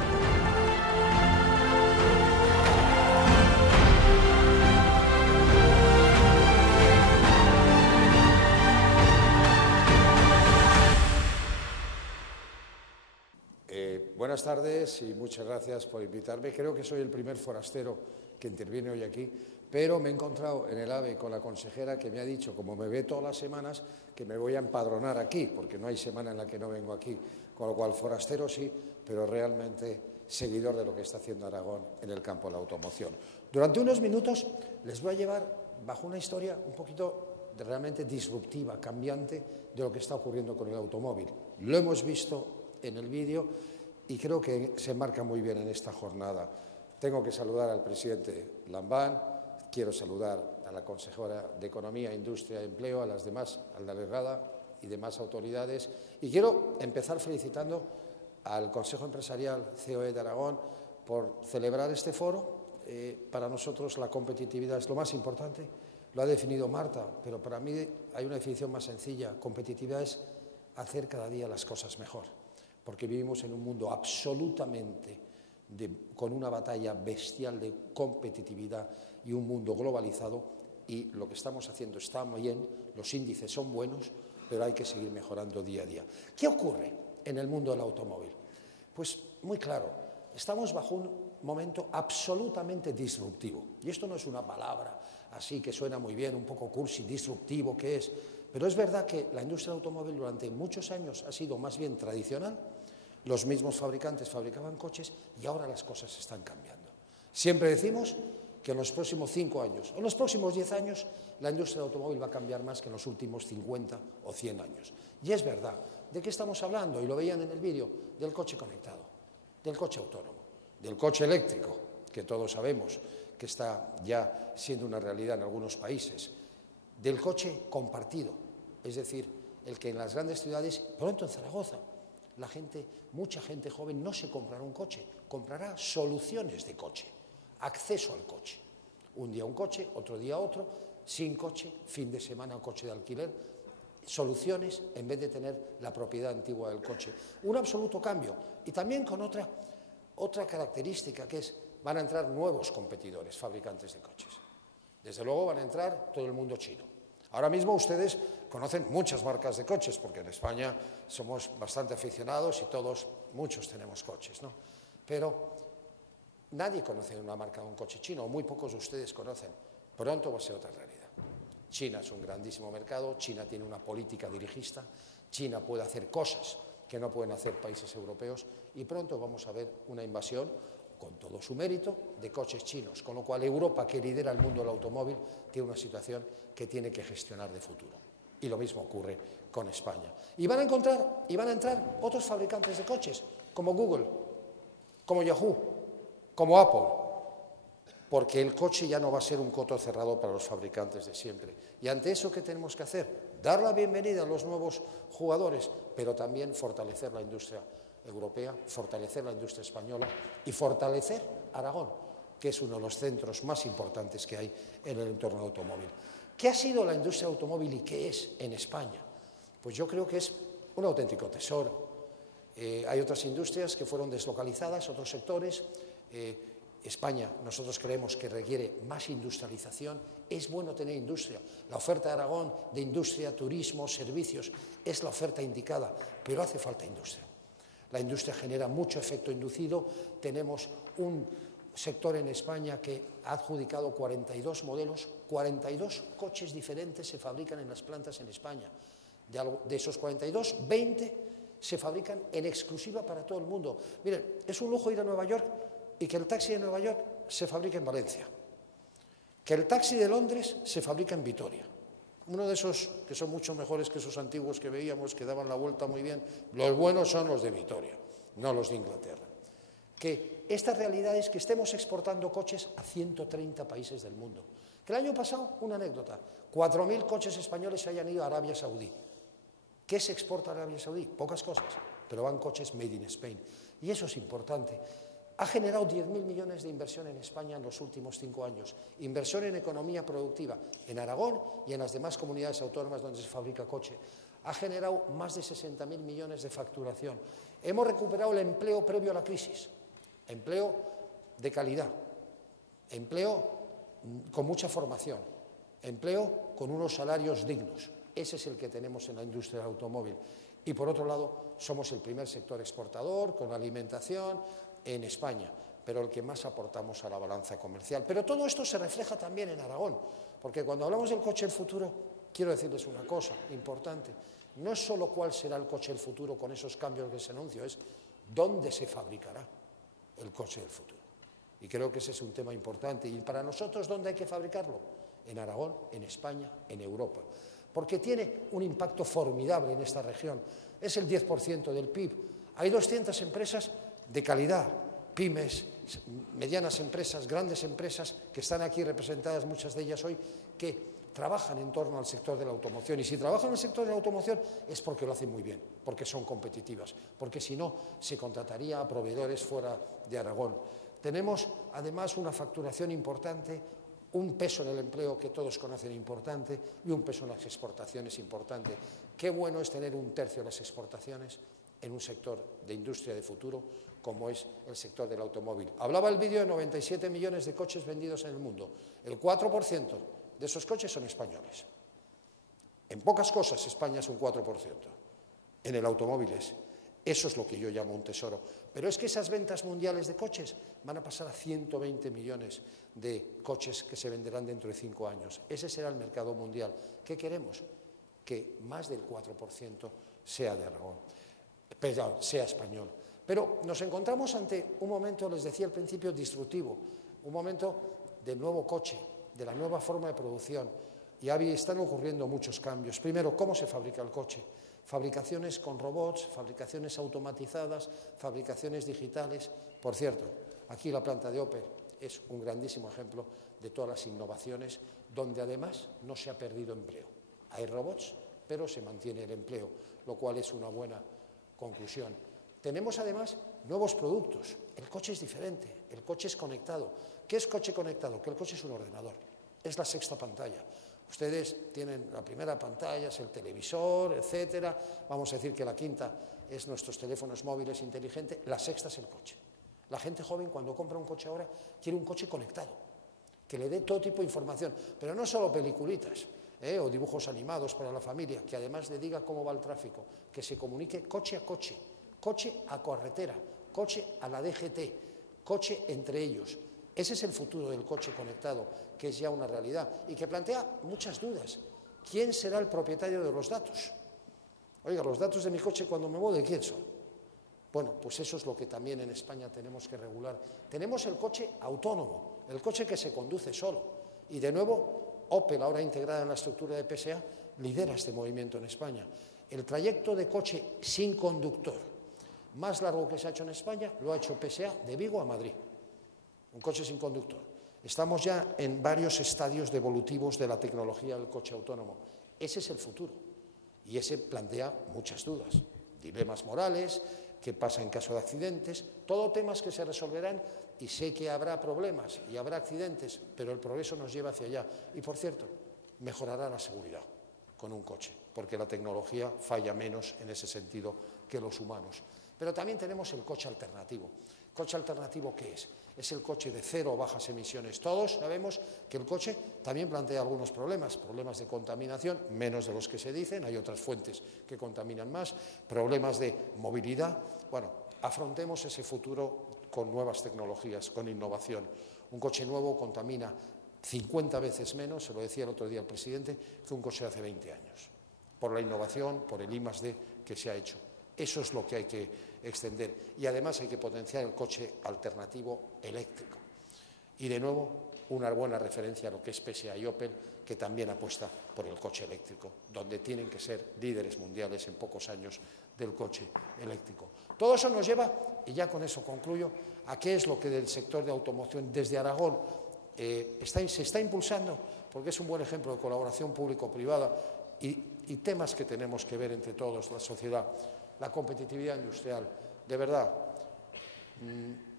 Buenas tardes y muchas gracias por invitarme. Creo que soy el primer forastero que interviene hoy aquí, pero me he encontrado en el AVE con la consejera que me ha dicho, como me ve todas las semanas, que me voy a empadronar aquí, porque no hay semana en la que no vengo aquí. Con lo cual, forastero sí, pero realmente seguidor de lo que está haciendo Aragón en el campo de la automoción. Durante unos minutos les voy a llevar bajo una historia un poquito realmente disruptiva, cambiante de lo que está ocurriendo con el automóvil. Lo hemos visto en el vídeo y creo que se enmarca muy bien en esta jornada. Tengo que saludar al presidente Lambán, quiero saludar a la consejera de Economía, Industria y Empleo, a las demás, a la delegada y demás autoridades. Y quiero empezar felicitando al Consejo Empresarial COE de Aragón por celebrar este foro. Para nosotros la competitividad es lo más importante, lo ha definido Marta, pero para mí hay una definición más sencilla. Competitividad es hacer cada día las cosas mejor, porque vivimos en un mundo absolutamente con una batalla bestial de competitividad y un mundo globalizado, y lo que estamos haciendo está bien, los índices son buenos, pero hay que seguir mejorando día a día. ¿Qué ocurre en el mundo del automóvil? Pues muy claro, estamos bajo un momento absolutamente disruptivo, y esto no es una palabra así que suena muy bien, un poco cursi, disruptivo, ¿qué es? Pero es verdad que la industria del automóvil durante muchos años ha sido más bien tradicional. Los mismos fabricantes fabricaban coches y ahora las cosas están cambiando. Siempre decimos que en los próximos 5 años o en los próximos 10 años la industria del automóvil va a cambiar más que en los últimos 50 o 100 años. Y es verdad. ¿De qué estamos hablando? Y lo veían en el vídeo, del coche conectado, del coche autónomo, del coche eléctrico, que todos sabemos que está ya siendo una realidad en algunos países, del coche compartido, es decir, el que en las grandes ciudades, pronto en Zaragoza, mucha gente joven no se comprará un coche, comprará soluciones de coche, acceso al coche. Un día un coche, otro día otro, sin coche, fin de semana un coche de alquiler, soluciones en vez de tener la propiedad antigua del coche. Un absoluto cambio. Y también con otra característica, que es, van a entrar nuevos competidores, fabricantes de coches. Desde luego van a entrar todo el mundo chino. Ahora mismo ustedes conocen muchas marcas de coches, porque en España somos bastante aficionados y muchos tenemos coches, ¿no? Pero nadie conoce una marca de un coche chino, o muy pocos de ustedes conocen. Pronto va a ser otra realidad. China es un grandísimo mercado, China tiene una política dirigista, China puede hacer cosas que no pueden hacer países europeos, y pronto vamos a ver una invasión, con todo su mérito, de coches chinos, con lo cual Europa, que lidera el mundo del automóvil, tiene una situación que tiene que gestionar de futuro. Y lo mismo ocurre con España. Y van a entrar otros fabricantes de coches, como Google, como Yahoo, como Apple, porque el coche ya no va a ser un coto cerrado para los fabricantes de siempre. Y ante eso, ¿qué tenemos que hacer? Dar la bienvenida a los nuevos jugadores, pero también fortalecer la industria europea, fortalecer la industria española y fortalecer Aragón, que es uno de los centros más importantes que hay en el entorno automóvil. ¿Qué ha sido la industria automóvil y qué es en España? Pues yo creo que es un auténtico tesoro. Hay otras industrias que fueron deslocalizadas, otros sectores. España, nosotros creemos que requiere más industrialización. Es bueno tener industria. La oferta de Aragón de industria, turismo, servicios es la oferta indicada, pero hace falta industria. La industria genera mucho efecto inducido. Tenemos un sector en España que ha adjudicado 42 modelos, 42 coches diferentes se fabrican en las plantas en España. De esos 42, 20 se fabrican en exclusiva para todo el mundo. Miren, es un lujo ir a Nueva York y que el taxi de Nueva York se fabrique en Valencia, que el taxi de Londres se fabrica en Vitoria. Uno de esos que son mucho mejores que esos antiguos que veíamos, que daban la vuelta muy bien. Los buenos son los de Vitoria, no los de Inglaterra. Que esta realidad es que estemos exportando coches a 130 países del mundo. Que el año pasado, una anécdota, 4.000 coches españoles se hayan ido a Arabia Saudí. ¿Qué se exporta a Arabia Saudí? Pocas cosas, pero van coches made in Spain. Y eso es importante. Ha generado 10.000 millones de inversión en España en los últimos 5 años. Inversión en economía productiva en Aragón y en las demás comunidades autónomas donde se fabrica coche. Ha generado más de 60.000 millones de facturación. Hemos recuperado el empleo previo a la crisis. Empleo de calidad. Empleo con mucha formación. Empleo con unos salarios dignos. Ese es el que tenemos en la industria del automóvil. Y por otro lado, somos el primer sector exportador con alimentación en España, pero el que más aportamos a la balanza comercial. Pero todo esto se refleja también en Aragón, porque cuando hablamos del coche del futuro, quiero decirles una cosa importante. No es solo cuál será el coche del futuro con esos cambios que se anuncio, es dónde se fabricará el coche del futuro. Y creo que ese es un tema importante. Y para nosotros, ¿dónde hay que fabricarlo? En Aragón, en España, en Europa. Porque tiene un impacto formidable en esta región. Es el 10% del PIB. Hay 200 empresas de calidad, pymes, medianas empresas, grandes empresas, que están aquí representadas, muchas de ellas hoy, que trabajan en torno al sector de la automoción. Y si trabajan en el sector de la automoción es porque lo hacen muy bien, porque son competitivas, porque si no se contrataría a proveedores fuera de Aragón. Tenemos además una facturación importante, un peso en el empleo que todos conocen importante y un peso en las exportaciones importante. Qué bueno es tener 1/3 de las exportaciones en un sector de industria de futuro como es el sector del automóvil. Hablaba el vídeo de 97 millones de coches vendidos en el mundo. El 4% de esos coches son españoles. En pocas cosas España es un 4%. En el automóvil es. Eso es lo que yo llamo un tesoro. Pero es que esas ventas mundiales de coches van a pasar a 120 millones de coches que se venderán dentro de 5 años. Ese será el mercado mundial. ¿Qué queremos? Que más del 4% sea de Aragón, perdón, sea español. Pero nos encontramos ante un momento, les decía al principio, disruptivo, un momento del nuevo coche, de la nueva forma de producción. Y están ocurriendo muchos cambios. Primero, ¿cómo se fabrica el coche? Fabricaciones con robots, fabricaciones automatizadas, fabricaciones digitales. Por cierto, aquí la planta de Opel es un grandísimo ejemplo de todas las innovaciones, donde además no se ha perdido empleo. Hay robots, pero se mantiene el empleo, lo cual es una buena conclusión. Tenemos además nuevos productos. El coche es diferente, el coche es conectado. ¿Qué es coche conectado? Que el coche es un ordenador, es la sexta pantalla. Ustedes tienen la primera pantalla, es el televisor, etcétera. Vamos a decir que la quinta es nuestros teléfonos móviles inteligentes. La sexta es el coche. La gente joven, cuando compra un coche ahora, quiere un coche conectado, que le dé todo tipo de información, pero no solo peliculitas o dibujos animados para la familia, que además le diga cómo va el tráfico, que se comunique coche a coche, coche a carretera, coche a la DGT, coche entre ellos. Ese es el futuro del coche conectado, que es ya una realidad y que plantea muchas dudas. ¿Quién será el propietario de los datos? Oiga, los datos de mi coche cuando me voy, ¿de quién son? Bueno, pues eso es lo que también en España tenemos que regular. Tenemos el coche autónomo, el coche que se conduce solo. Y de nuevo, Opel, ahora integrada en la estructura de PSA, lidera este movimiento en España. El trayecto de coche sin conductor más largo que se ha hecho en España lo ha hecho PSA de Vigo a Madrid. Un coche sin conductor. Estamos ya en varios estadios evolutivos de la tecnología del coche autónomo. Ese es el futuro y ese plantea muchas dudas, dilemas morales, qué pasa en caso de accidentes, todo temas que se resolverán y sé que habrá problemas y habrá accidentes, pero el progreso nos lleva hacia allá. Y por cierto, mejorará la seguridad con un coche, porque la tecnología falla menos en ese sentido que los humanos. Pero también tenemos el coche alternativo. ¿Coche alternativo qué es? Es el coche de cero o bajas emisiones. Todos sabemos que el coche también plantea algunos problemas de contaminación, menos de los que se dicen, hay otras fuentes que contaminan más, problemas de movilidad. Bueno, afrontemos ese futuro con nuevas tecnologías, con innovación. Un coche nuevo contamina 50 veces menos, se lo decía el otro día el presidente, que un coche de hace 20 años, por la innovación, por el I+D que se ha hecho. Eso es lo que hay que extender. Y además hay que potenciar el coche alternativo eléctrico. Y de nuevo, una buena referencia a lo que es PSA y Opel, que también apuesta por el coche eléctrico, donde tienen que ser líderes mundiales en pocos años del coche eléctrico. Todo eso nos lleva, y ya con eso concluyo, a qué es lo que del sector de automoción desde Aragón se está impulsando, porque es un buen ejemplo de colaboración público-privada y y temas que tenemos que ver entre todos, la sociedad, la competitividad industrial. De verdad,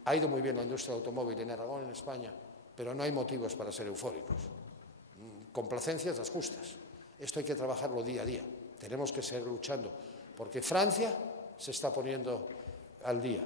ha ido muy bien la industria del automóvil en Aragón, en España, pero no hay motivos para ser eufóricos. Complacencias las justas. Esto hay que trabajarlo día a día. Tenemos que seguir luchando, porque Francia se está poniendo al día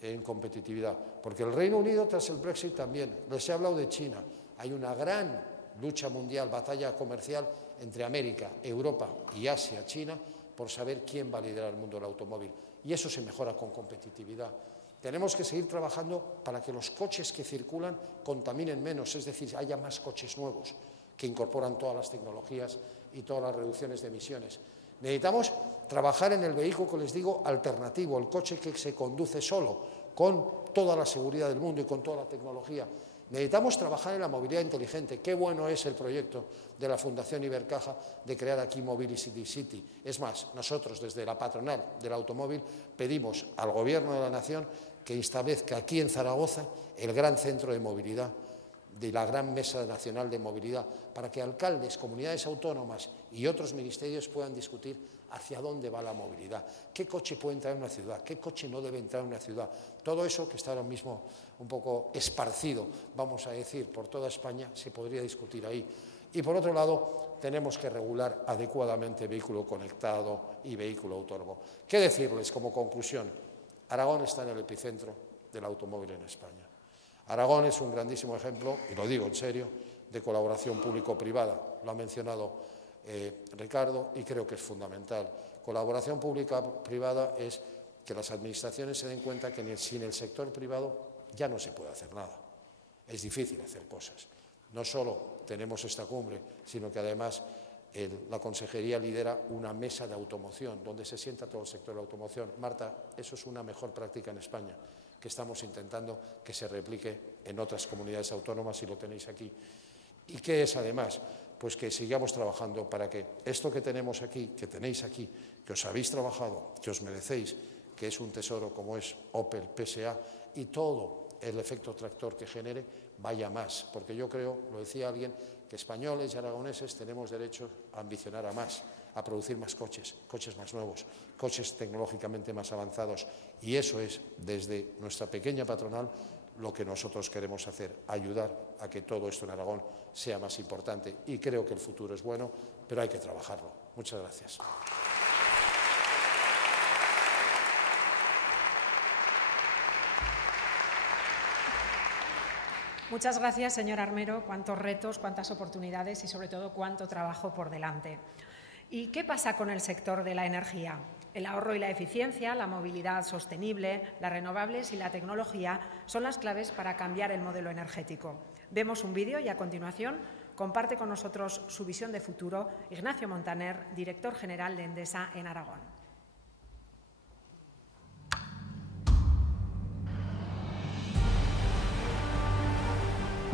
en competitividad, porque el Reino Unido tras el Brexit también. Les he hablado de China. Hay una gran lucha mundial, batalla comercial entre América, Europa y Asia, China, por saber quién va a liderar el mundo del automóvil. Y eso se mejora con competitividad. Tenemos que seguir trabajando para que los coches que circulan contaminen menos, es decir, haya más coches nuevos que incorporan todas las tecnologías y todas las reducciones de emisiones. Necesitamos trabajar en el vehículo, que les digo, alternativo, el coche que se conduce solo, con toda la seguridad del mundo y con toda la tecnología. Necesitamos trabajar en la movilidad inteligente. Qué bueno es el proyecto de la Fundación Ibercaja de crear aquí Mobility City. Es más, nosotros desde la patronal del automóvil pedimos al Gobierno de la Nación que establezca aquí en Zaragoza el gran centro de movilidad, de la gran Mesa Nacional de Movilidad, para que alcaldes, comunidades autónomas y otros ministerios puedan discutir hacia dónde va la movilidad, qué coche puede entrar en una ciudad, qué coche no debe entrar en una ciudad. Todo eso que está ahora mismo un poco esparcido, vamos a decir, por toda España, se podría discutir ahí. Y por otro lado, tenemos que regular adecuadamente vehículo conectado y vehículo autónomo. ¿Qué decirles como conclusión? Aragón está en el epicentro del automóvil en España. Aragón es un grandísimo ejemplo, y lo digo en serio, de colaboración público-privada. Lo ha mencionado Ricardo y creo que es fundamental. Colaboración pública-privada es que las administraciones se den cuenta que sin el sector privado ya no se puede hacer nada. Es difícil hacer cosas. No solo tenemos esta cumbre, sino que además la Consejería lidera una mesa de automoción donde se sienta todo el sector de la automoción. Marta, eso es una mejor práctica en España, que estamos intentando que se replique en otras comunidades autónomas, y lo tenéis aquí. ¿Y qué es además? Pues que sigamos trabajando para que esto que tenemos aquí, que tenéis aquí, que os habéis trabajado, que os merecéis, que es un tesoro como es Opel, PSA, y todo el efecto tractor que genere, vaya más. Porque yo creo, lo decía alguien, que españoles y aragoneses tenemos derecho a ambicionar a más, a producir más coches, coches más nuevos, coches tecnológicamente más avanzados. Y eso es, desde nuestra pequeña patronal, lo que nosotros queremos hacer, ayudar a que todo esto en Aragón sea más importante. Y creo que el futuro es bueno, pero hay que trabajarlo. Muchas gracias. Muchas gracias, señor Armero. Cuántos retos, cuántas oportunidades y, sobre todo, cuánto trabajo por delante. ¿Y qué pasa con el sector de la energía? El ahorro y la eficiencia, la movilidad sostenible, las renovables y la tecnología son las claves para cambiar el modelo energético. Vemos un vídeo y, a continuación, comparte con nosotros su visión de futuro Ignacio Montaner, director general de Endesa en Aragón.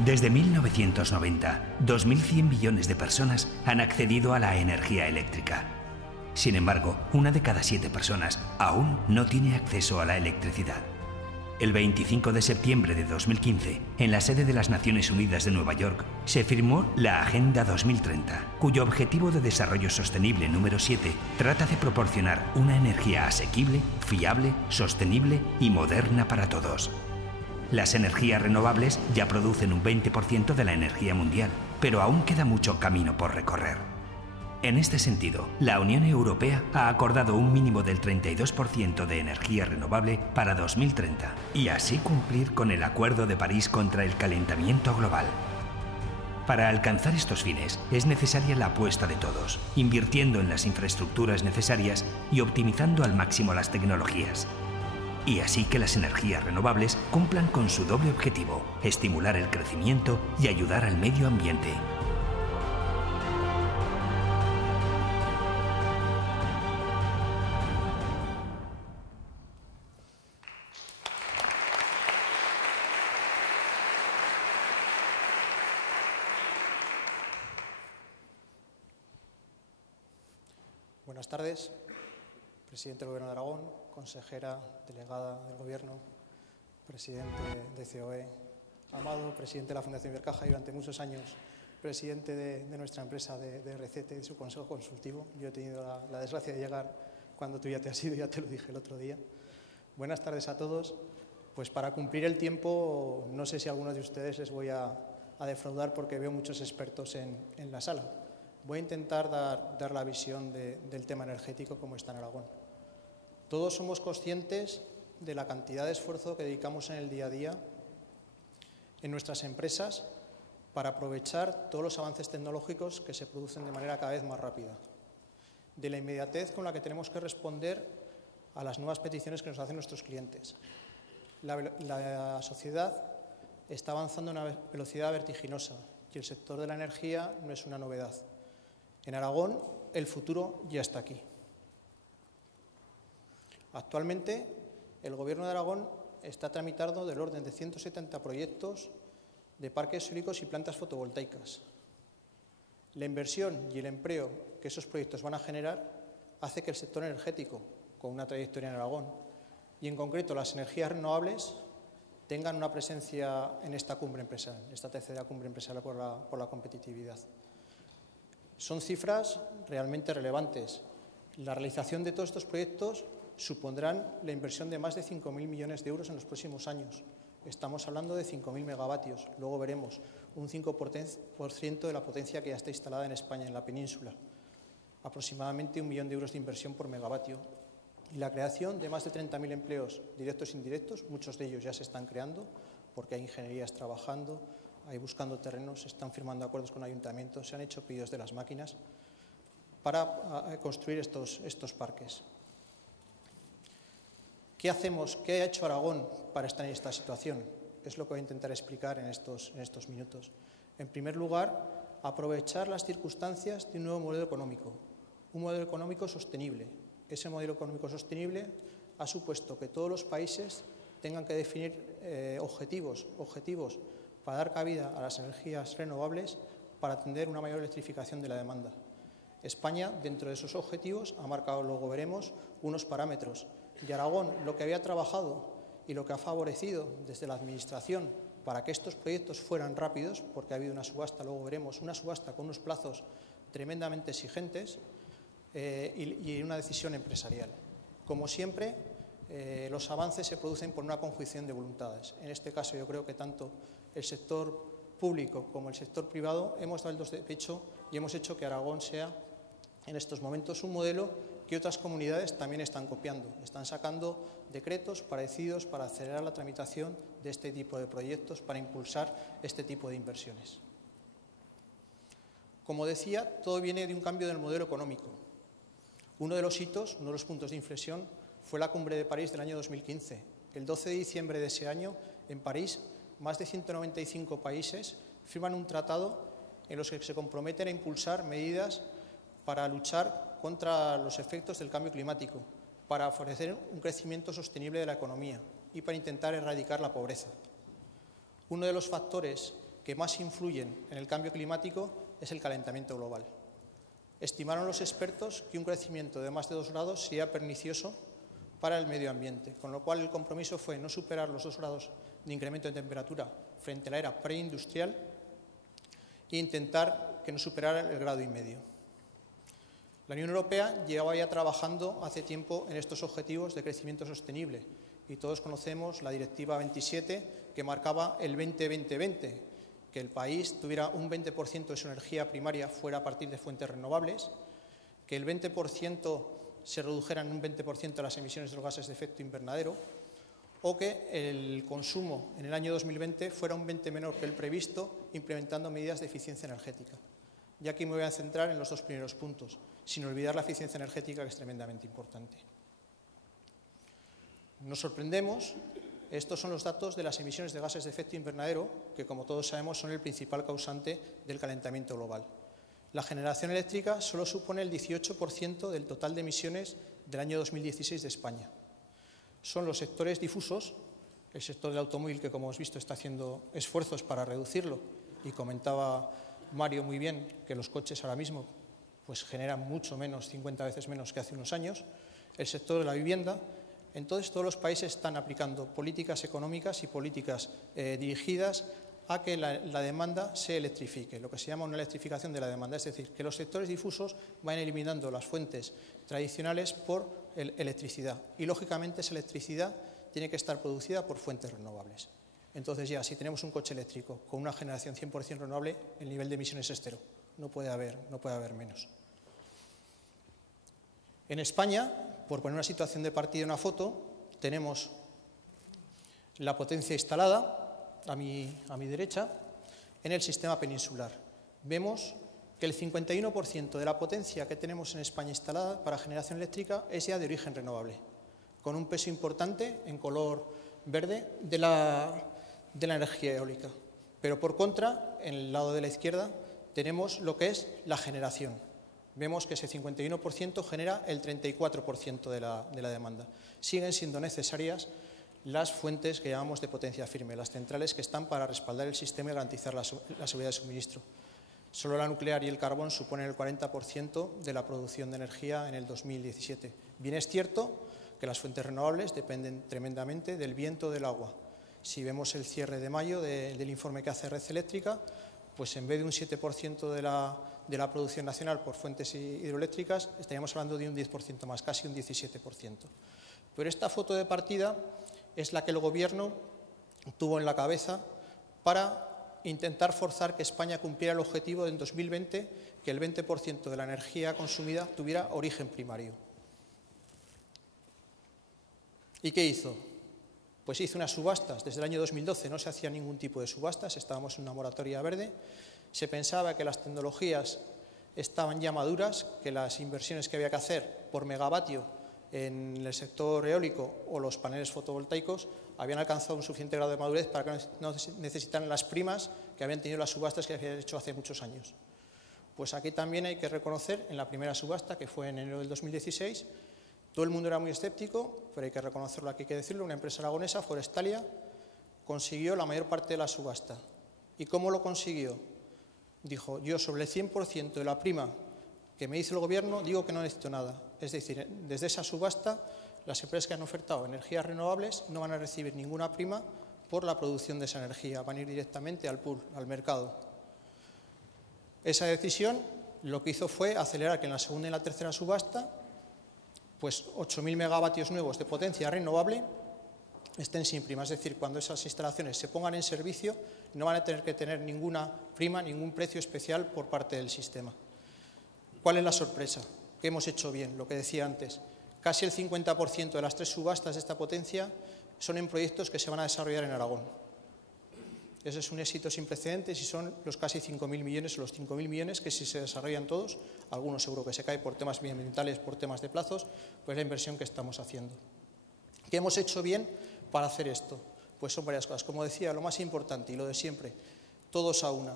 Desde 1990, 2.100 millones de personas han accedido a la energía eléctrica. Sin embargo, 1 de cada 7 personas aún no tiene acceso a la electricidad. El 25 de septiembre de 2015, en la sede de las Naciones Unidas de Nueva York, se firmó la Agenda 2030, cuyo objetivo de desarrollo sostenible número 7 trata de proporcionar una energía asequible, fiable, sostenible y moderna para todos. Las energías renovables ya producen un 20% de la energía mundial, pero aún queda mucho camino por recorrer. En este sentido, la Unión Europea ha acordado un mínimo del 32% de energía renovable para 2030 y así cumplir con el Acuerdo de París contra el calentamiento global. Para alcanzar estos fines es necesaria la apuesta de todos, invirtiendo en las infraestructuras necesarias y optimizando al máximo las tecnologías. Y así que las energías renovables cumplan con su doble objetivo: estimular el crecimiento y ayudar al medio ambiente. Buenas tardes, presidente del Gobierno de Aragón, consejera delegada del Gobierno, presidente de COE, Amado, presidente de la Fundación Ibercaja y durante muchos años presidente de nuestra empresa de RCT, de su consejo consultivo. Yo he tenido la desgracia de llegar cuando tú ya te has ido, ya te lo dije el otro día. Buenas tardes a todos. Pues para cumplir el tiempo, no sé si a algunos de ustedes les voy a defraudar porque veo muchos expertos en la sala. Voy a intentar dar la visión del tema energético como está en Aragón. Todos somos conscientes de la cantidad de esfuerzo que dedicamos en el día a día en nuestras empresas para aprovechar todos los avances tecnológicos que se producen de manera cada vez más rápida, de la inmediatez con la que tenemos que responder a las nuevas peticiones que nos hacen nuestros clientes. La sociedad está avanzando a una velocidad vertiginosa y el sector de la energía no es una novedad. En Aragón, el futuro ya está aquí. Actualmente, el Gobierno de Aragón está tramitando del orden de 170 proyectos de parques eólicos y plantas fotovoltaicas. La inversión y el empleo que esos proyectos van a generar hace que el sector energético, con una trayectoria en Aragón, y en concreto las energías renovables, tengan una presencia en esta cumbre empresarial, esta tercera cumbre empresarial por la competitividad. Son cifras realmente relevantes. La realización de todos estos proyectos supondrán la inversión de más de 5.000 millones de euros en los próximos años. Estamos hablando de 5.000 megavatios. Luego veremos un 5% de la potencia que ya está instalada en España, en la península. Aproximadamente 1 millón de euros de inversión por megavatio. Y la creación de más de 30.000 empleos directos e indirectos, muchos de ellos ya se están creando porque hay ingenierías trabajando, hay buscando terrenos, se están firmando acuerdos con ayuntamientos, se han hecho pedidos de las máquinas para construir estos parques. ¿Qué hacemos? ¿Qué ha hecho Aragón para estar en esta situación? Es lo que voy a intentar explicar en estos minutos. En primer lugar, aprovechar las circunstancias de un nuevo modelo económico, un modelo económico sostenible. Ese modelo económico sostenible ha supuesto que todos los países tengan que definir objetivos para dar cabida a las energías renovables para atender una mayor electrificación de la demanda. España, dentro de esos objetivos, ha marcado, luego veremos, unos parámetros. Y Aragón, lo que había trabajado y lo que ha favorecido desde la Administración para que estos proyectos fueran rápidos, porque ha habido una subasta, luego veremos, una subasta con unos plazos tremendamente exigentes y una decisión empresarial. Como siempre, los avances se producen por una conjunción de voluntades. En este caso, yo creo que tanto el sector público como el sector privado hemos dado el dos de pecho y hemos hecho que Aragón sea, en estos momentos, un modelo que otras comunidades también están copiando. Están sacando decretos parecidos para acelerar la tramitación de este tipo de proyectos, para impulsar este tipo de inversiones. Como decía, todo viene de un cambio del modelo económico. Uno de los hitos, uno de los puntos de inflexión, fue la Cumbre de París del año 2015. El 12 de diciembre de ese año, en París, más de 195 países firman un tratado en los que se comprometen a impulsar medidas para luchar contra los efectos del cambio climático, para favorecer un crecimiento sostenible de la economía y para intentar erradicar la pobreza. Uno de los factores que más influyen en el cambio climático es el calentamiento global. Estimaron los expertos que un crecimiento de más de 2 grados sería pernicioso para el medio ambiente, con lo cual el compromiso fue no superar los 2 grados de incremento de temperatura frente a la era preindustrial e intentar que no superara el 1,5 grados. La Unión Europea llevaba ya trabajando hace tiempo en estos objetivos de crecimiento sostenible y todos conocemos la Directiva 27 que marcaba el 20-20-20, que el país tuviera un 20% de su energía primaria fuera a partir de fuentes renovables, que el 20% se redujeran un 20% las emisiones de los gases de efecto invernadero o que el consumo en el año 2020 fuera un 20% menor que el previsto, implementando medidas de eficiencia energética. Y aquí me voy a centrar en los 2 primeros puntos, sin olvidar la eficiencia energética, que es tremendamente importante. Nos sorprendemos, estos son los datos de las emisiones de gases de efecto invernadero, que como todos sabemos son el principal causante del calentamiento global. La generación eléctrica solo supone el 18% del total de emisiones del año 2016 de España. Son los sectores difusos, el sector del automóvil, que como hemos visto está haciendo esfuerzos para reducirlo, y comentaba Mario muy bien que los coches ahora mismo pues generan mucho menos, 50 veces menos que hace unos años, el sector de la vivienda. Entonces todos los países están aplicando políticas económicas y políticas dirigidas a que la demanda se electrifique, lo que se llama una electrificación de la demanda, es decir, que los sectores difusos vayan eliminando las fuentes tradicionales por electricidad y, lógicamente, esa electricidad tiene que estar producida por fuentes renovables. Entonces ya, si tenemos un coche eléctrico con una generación 100% renovable, el nivel de emisiones es cero, no puede haber menos. En España, por poner una situación de partida en una foto, tenemos la potencia instalada a mi derecha en el sistema peninsular. Vemos que el 51% de la potencia que tenemos en España instalada para generación eléctrica es ya de origen renovable, con un peso importante en color verde de la energía eólica. Pero por contra, en el lado de la izquierda, tenemos lo que es la generación. Vemos que ese 51% genera el 34% de la demanda. Siguen siendo necesarias las fuentes que llamamos de potencia firme, las centrales que están para respaldar el sistema y garantizar la seguridad de suministro. Solo la nuclear y el carbón suponen el 40% de la producción de energía en el 2017. Bien es cierto que las fuentes renovables dependen tremendamente del viento o del agua. Si vemos el cierre de mayo del informe que hace Red Eléctrica, pues en vez de un 7% de la producción nacional por fuentes hidroeléctricas, estaríamos hablando de un 10% más, casi un 17%. Pero esta foto de partida es la que el Gobierno tuvo en la cabeza para intentar forzar que España cumpliera el objetivo de en 2020 que el 20% de la energía consumida tuviera origen primario. ¿Y qué hizo? Pues hizo unas subastas. Desde el año 2012 no se hacía ningún tipo de subastas, estábamos en una moratoria verde. Se pensaba que las tecnologías estaban ya maduras, que las inversiones que había que hacer por megavatio en el sector eólico o los paneles fotovoltaicos habían alcanzado un suficiente grado de madurez para que no necesitaran las primas que habían tenido las subastas que habían hecho hace muchos años. Pues aquí también hay que reconocer, en la primera subasta, que fue en enero del 2016, todo el mundo era muy escéptico, pero hay que reconocerlo, aquí hay que decirlo, una empresa aragonesa, Forestalia, consiguió la mayor parte de la subasta. ¿Y cómo lo consiguió? Dijo, yo sobre el 100% de la prima que me dice el Gobierno digo que no necesito nada. Es decir, desde esa subasta, las empresas que han ofertado energías renovables no van a recibir ninguna prima por la producción de esa energía, van a ir directamente al pool, al mercado. Esa decisión lo que hizo fue acelerar que en la segunda y la tercera subasta, pues 8.000 megavatios nuevos de potencia renovable estén sin prima. Es decir, cuando esas instalaciones se pongan en servicio, no van a tener que tener ninguna prima, ningún precio especial por parte del sistema. ¿Cuál es la sorpresa? Que hemos hecho bien, lo que decía antes. Casi el 50% de las 3 subastas de esta potencia son en proyectos que se van a desarrollar en Aragón. Ese es un éxito sin precedentes y son los casi 5.000 millones o los 5.000 millones que si se desarrollan todos, algunos seguro que se cae por temas medioambientales, por temas de plazos, pues la inversión que estamos haciendo. ¿Qué hemos hecho bien para hacer esto? Pues son varias cosas. Como decía, lo más importante y lo de siempre, todos a una.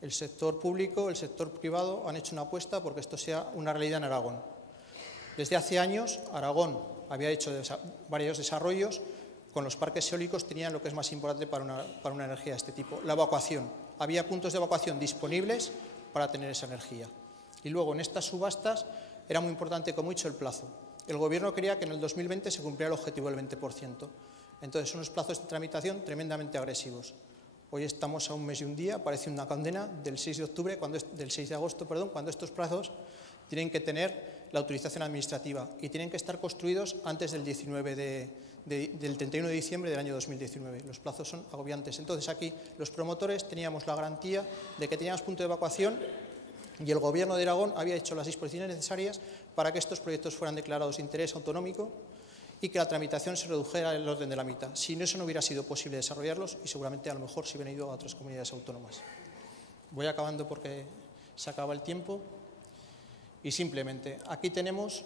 El sector público, el sector privado han hecho una apuesta porque esto sea una realidad en Aragón. Desde hace años, Aragón había hecho varios desarrollos. Con los parques eólicos tenían lo que es más importante para una energía de este tipo, la evacuación. Había puntos de evacuación disponibles para tener esa energía. Y luego, en estas subastas, era muy importante, como he dicho, el plazo. El Gobierno quería que en el 2020 se cumpliera el objetivo del 20%. Entonces, son unos plazos de tramitación tremendamente agresivos. Hoy estamos a un mes y un día, parece una condena, del 6 de agosto, cuando estos plazos tienen que tener la autorización administrativa y tienen que estar construidos antes del 31 de diciembre del año 2019. Los plazos son agobiantes. Entonces, aquí los promotores teníamos la garantía de que teníamos punto de evacuación y el Gobierno de Aragón había hecho las disposiciones necesarias para que estos proyectos fueran declarados de interés autonómico y que la tramitación se redujera al orden de la mitad. Sin eso no hubiera sido posible desarrollarlos y seguramente a lo mejor se hubieran ido a otras comunidades autónomas. Voy acabando porque se acaba el tiempo. Y simplemente, aquí tenemos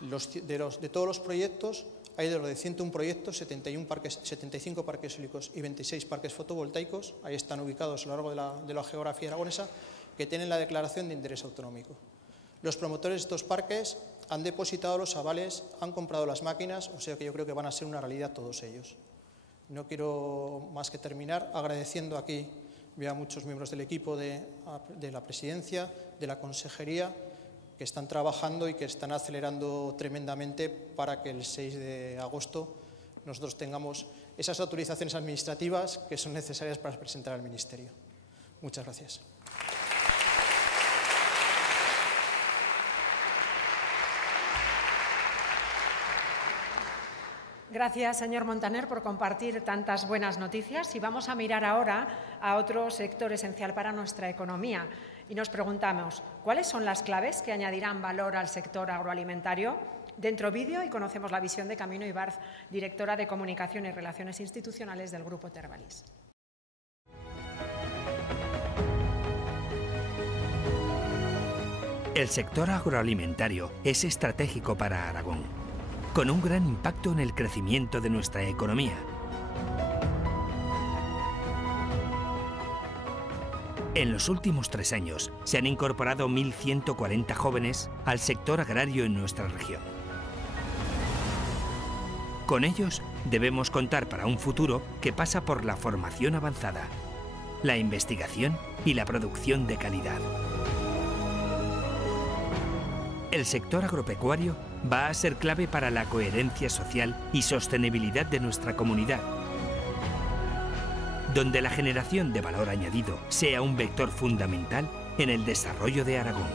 de todos los proyectos, hay de los de 101 proyectos, 75 parques eólicos y 26 parques fotovoltaicos, ahí están ubicados a lo largo de la geografía aragonesa, que tienen la declaración de interés autonómico. Los promotores de estos parques han depositado los avales, han comprado las máquinas, o sea que yo creo que van a ser una realidad todos ellos. No quiero más que terminar agradeciendo aquí, veo a muchos miembros del equipo de la presidencia, de la consejería, que están trabajando y que están acelerando tremendamente para que el 6 de agosto nosotros tengamos esas autorizaciones administrativas que son necesarias para presentar al Ministerio. Muchas gracias. Gracias, señor Montaner, por compartir tantas buenas noticias. Y vamos a mirar ahora a otro sector esencial para nuestra economía. Y nos preguntamos, ¿cuáles son las claves que añadirán valor al sector agroalimentario? Dentro vídeo y conocemos la visión de Camino Ibarz, directora de Comunicación y Relaciones Institucionales del Grupo Tervalis. El sector agroalimentario es estratégico para Aragón, con un gran impacto en el crecimiento de nuestra economía. En los últimos 3 años se han incorporado 1.140 jóvenes al sector agrario en nuestra región. Con ellos debemos contar para un futuro que pasa por la formación avanzada, la investigación y la producción de calidad. El sector agropecuario va a ser clave para la coherencia social y sostenibilidad de nuestra comunidad, donde la generación de valor añadido sea un vector fundamental en el desarrollo de Aragón.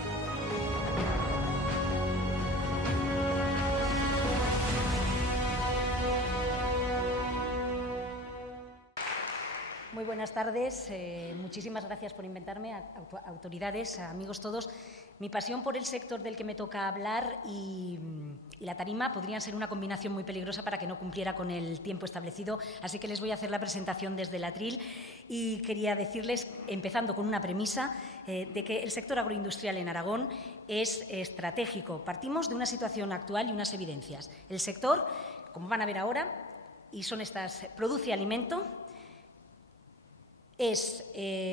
Muy buenas tardes, muchísimas gracias por invitarme, autoridades, amigos todos. Mi pasión por el sector del que me toca hablar y la tarima podrían ser una combinación muy peligrosa para que no cumpliera con el tiempo establecido, así que les voy a hacer la presentación desde el atril y quería decirles, empezando con una premisa, de que el sector agroindustrial en Aragón es estratégico. Partimos de una situación actual y unas evidencias. El sector, como van a ver ahora, y son estas, produce alimento,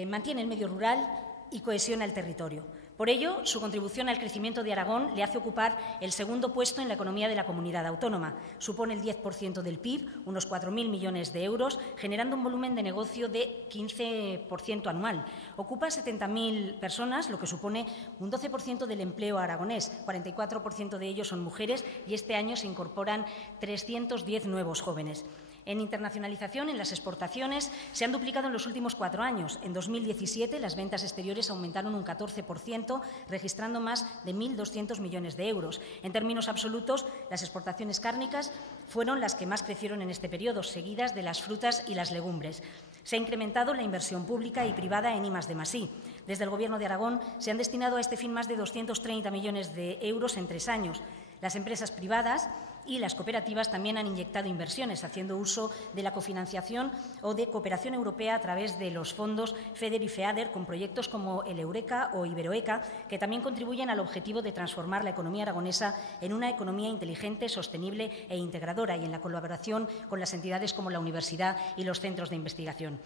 mantiene el medio rural y cohesiona el territorio. Por ello, su contribución al crecimiento de Aragón le hace ocupar el segundo puesto en la economía de la comunidad autónoma. Supone el 10% del PIB, unos 4.000 millones de euros, generando un volumen de negocio de 15% anual. Ocupa 70.000 personas, lo que supone un 12% del empleo aragonés. 44% de ellos son mujeres y este año se incorporan 310 nuevos jóvenes. En internacionalización, en las exportaciones, se han duplicado en los últimos 4 años. En 2017, las ventas exteriores aumentaron un 14%, registrando más de 1.200 millones de euros. En términos absolutos, las exportaciones cárnicas fueron las que más crecieron en este periodo, seguidas de las frutas y las legumbres. Se ha incrementado la inversión pública y privada en I+D+I. Desde el Gobierno de Aragón se han destinado a este fin más de 230 millones de euros en 3 años. Las empresas privadas y las cooperativas también han inyectado inversiones, haciendo uso de la cofinanciación o de cooperación europea a través de los fondos FEDER y FEADER, con proyectos como el Eureka o Iberoeca, que también contribuyen al objetivo de transformar la economía aragonesa en una economía inteligente, sostenible e integradora, y en la colaboración con las entidades como la universidad y los centros de investigación.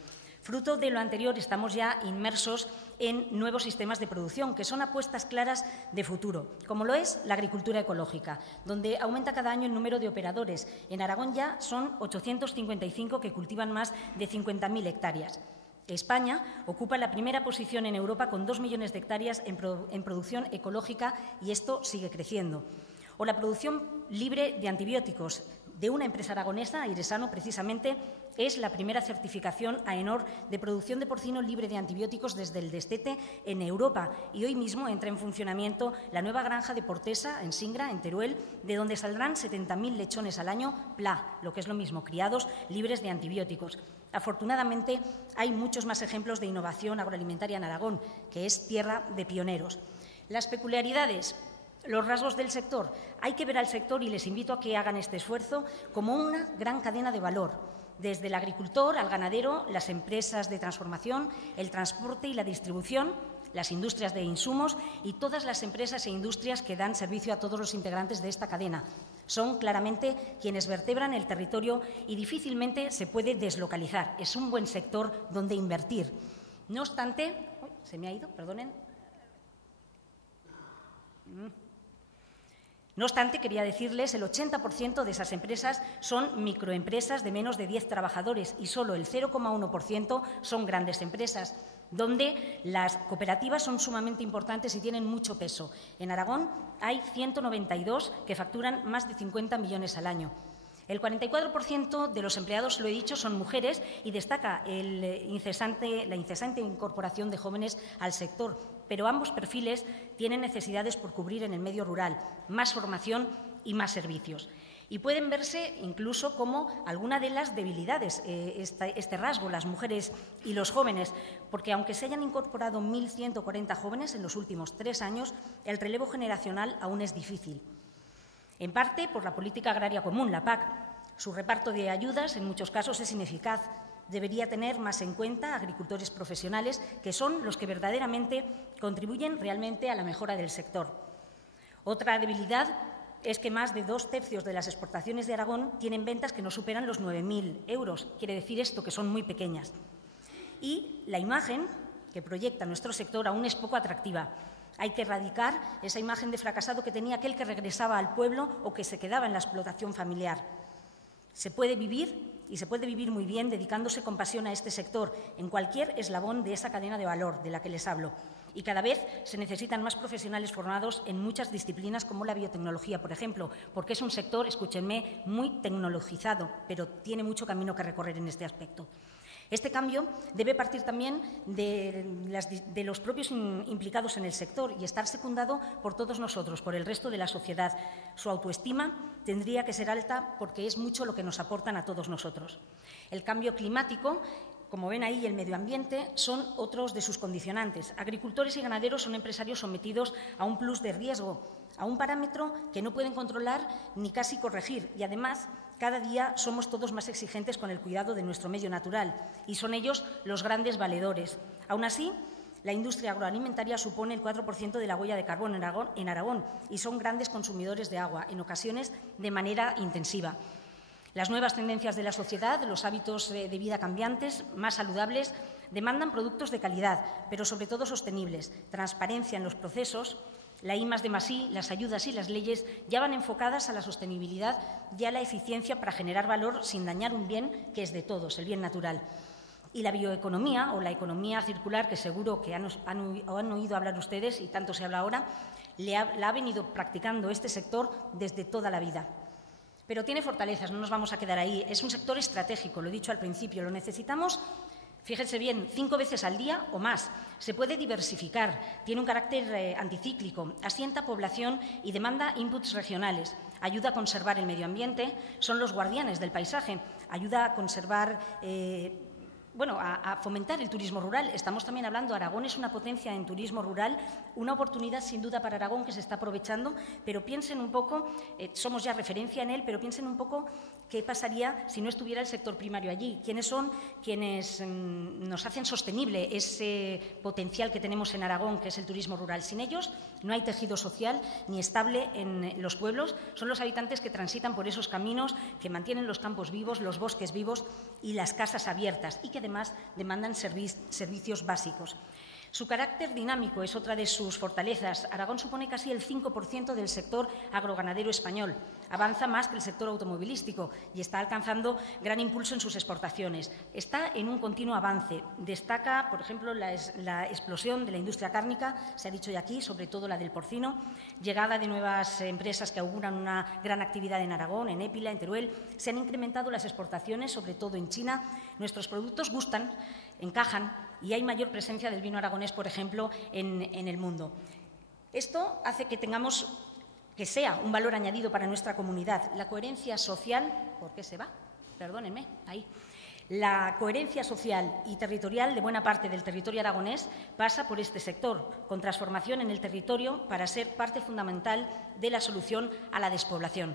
Fruto de lo anterior, estamos ya inmersos en nuevos sistemas de producción, que son apuestas claras de futuro, como lo es la agricultura ecológica, donde aumenta cada año el número de operadores. En Aragón ya son 855 que cultivan más de 50.000 hectáreas. España ocupa la primera posición en Europa con 2 millones de hectáreas en producción ecológica, y esto sigue creciendo. O la producción libre de antibióticos de una empresa aragonesa, Airesano, precisamente, es la primera certificación AENOR de producción de porcino libre de antibióticos desde el destete en Europa, y hoy mismo entra en funcionamiento la nueva granja de Portesa, en Singra, en Teruel, de donde saldrán 70.000 lechones al año, PLA, lo que es lo mismo, criados libres de antibióticos. Afortunadamente, hay muchos más ejemplos de innovación agroalimentaria en Aragón, que es tierra de pioneros. Las peculiaridades, los rasgos del sector. Hay que ver al sector, y les invito a que hagan este esfuerzo, como una gran cadena de valor. Desde el agricultor al ganadero, las empresas de transformación, el transporte y la distribución, las industrias de insumos y todas las empresas e industrias que dan servicio a todos los integrantes de esta cadena. Son claramente quienes vertebran el territorio y difícilmente se puede deslocalizar. Es un buen sector donde invertir. No obstante, se me ha ido, perdonen. No obstante, quería decirles, el 80% de esas empresas son microempresas de menos de 10 trabajadores y solo el 0,1% son grandes empresas, donde las cooperativas son sumamente importantes y tienen mucho peso. En Aragón hay 192 que facturan más de 50 millones al año. El 44% de los empleados, lo he dicho, son mujeres y destaca la incesante incorporación de jóvenes al sector, pero ambos perfiles tienen necesidades por cubrir en el medio rural, más formación y más servicios. Y pueden verse incluso como alguna de las debilidades, este rasgo, las mujeres y los jóvenes, porque aunque se hayan incorporado 1.140 jóvenes en los últimos 3 años, el relevo generacional aún es difícil. En parte por la política agraria común, la PAC. Su reparto de ayudas en muchos casos es ineficaz. Debería tener más en cuenta agricultores profesionales, que son los que verdaderamente contribuyen realmente a la mejora del sector. Otra debilidad es que más de 2/3 de las exportaciones de Aragón tienen ventas que no superan los 9.000 euros. Quiere decir esto, que son muy pequeñas. Y la imagen que proyecta nuestro sector aún es poco atractiva. Hay que erradicar esa imagen de fracasado que tenía aquel que regresaba al pueblo o que se quedaba en la explotación familiar. Se puede vivir, y se puede vivir muy bien, dedicándose con pasión a este sector, en cualquier eslabón de esa cadena de valor de la que les hablo. Y cada vez se necesitan más profesionales formados en muchas disciplinas, como la biotecnología, por ejemplo, porque es un sector, escúchenme, muy tecnologizado, pero tiene mucho camino que recorrer en este aspecto. Este cambio debe partir también de los propios implicados en el sector y estar secundado por todos nosotros, por el resto de la sociedad. Su autoestima tendría que ser alta porque es mucho lo que nos aportan a todos nosotros. El cambio climático, como ven ahí, el medio ambiente, son otros de sus condicionantes. Agricultores y ganaderos son empresarios sometidos a un plus de riesgo, a un parámetro que no pueden controlar ni casi corregir. Y, además, cada día somos todos más exigentes con el cuidado de nuestro medio natural y son ellos los grandes valedores. Aún así, la industria agroalimentaria supone el 4% de la huella de carbono en Aragón y son grandes consumidores de agua, en ocasiones de manera intensiva. Las nuevas tendencias de la sociedad, los hábitos de vida cambiantes, más saludables, demandan productos de calidad, pero sobre todo sostenibles, transparencia en los procesos. La I+D+I, las ayudas y las leyes ya van enfocadas a la sostenibilidad y a la eficiencia para generar valor sin dañar un bien que es de todos, el bien natural. Y la bioeconomía o la economía circular, que seguro que han oído hablar ustedes y tanto se habla ahora, la ha venido practicando este sector desde toda la vida. Pero tiene fortalezas, no nos vamos a quedar ahí. Es un sector estratégico, lo he dicho al principio, lo necesitamos, fíjense bien, 5 veces al día o más. Se puede diversificar, tiene un carácter anticíclico, asienta población y demanda inputs regionales. Ayuda a conservar el medio ambiente, son los guardianes del paisaje, ayuda a conservar, a fomentar el turismo rural. Estamos también hablando, Aragón es una potencia en turismo rural, una oportunidad sin duda para Aragón que se está aprovechando, pero piensen un poco, somos ya referencia en él, pero piensen un poco qué pasaría si no estuviera el sector primario allí. ¿Quiénes son quienes nos hacen sostenible ese potencial que tenemos en Aragón, que es el turismo rural? Sin ellos no hay tejido social ni estable en los pueblos. Son los habitantes que transitan por esos caminos, que mantienen los campos vivos, los bosques vivos y las casas abiertas, y que además demandan servicios básicos. Su carácter dinámico es otra de sus fortalezas. Aragón supone casi el 5% del sector agroganadero español. Avanza más que el sector automovilístico y está alcanzando gran impulso en sus exportaciones. Está en un continuo avance. Destaca, por ejemplo, la explosión de la industria cárnica, se ha dicho ya aquí, sobre todo la del porcino, llegada de nuevas empresas que auguran una gran actividad en Aragón, en Épila, en Teruel. Se han incrementado las exportaciones, sobre todo en China. Nuestros productos gustan, encajan y hay mayor presencia del vino aragonés, por ejemplo, en el mundo. Esto hace que sea un valor añadido para nuestra comunidad. La coherencia social, ¿por qué se va? Perdónenme, ahí. La coherencia social y territorial de buena parte del territorio aragonés pasa por este sector, con transformación en el territorio para ser parte fundamental de la solución a la despoblación.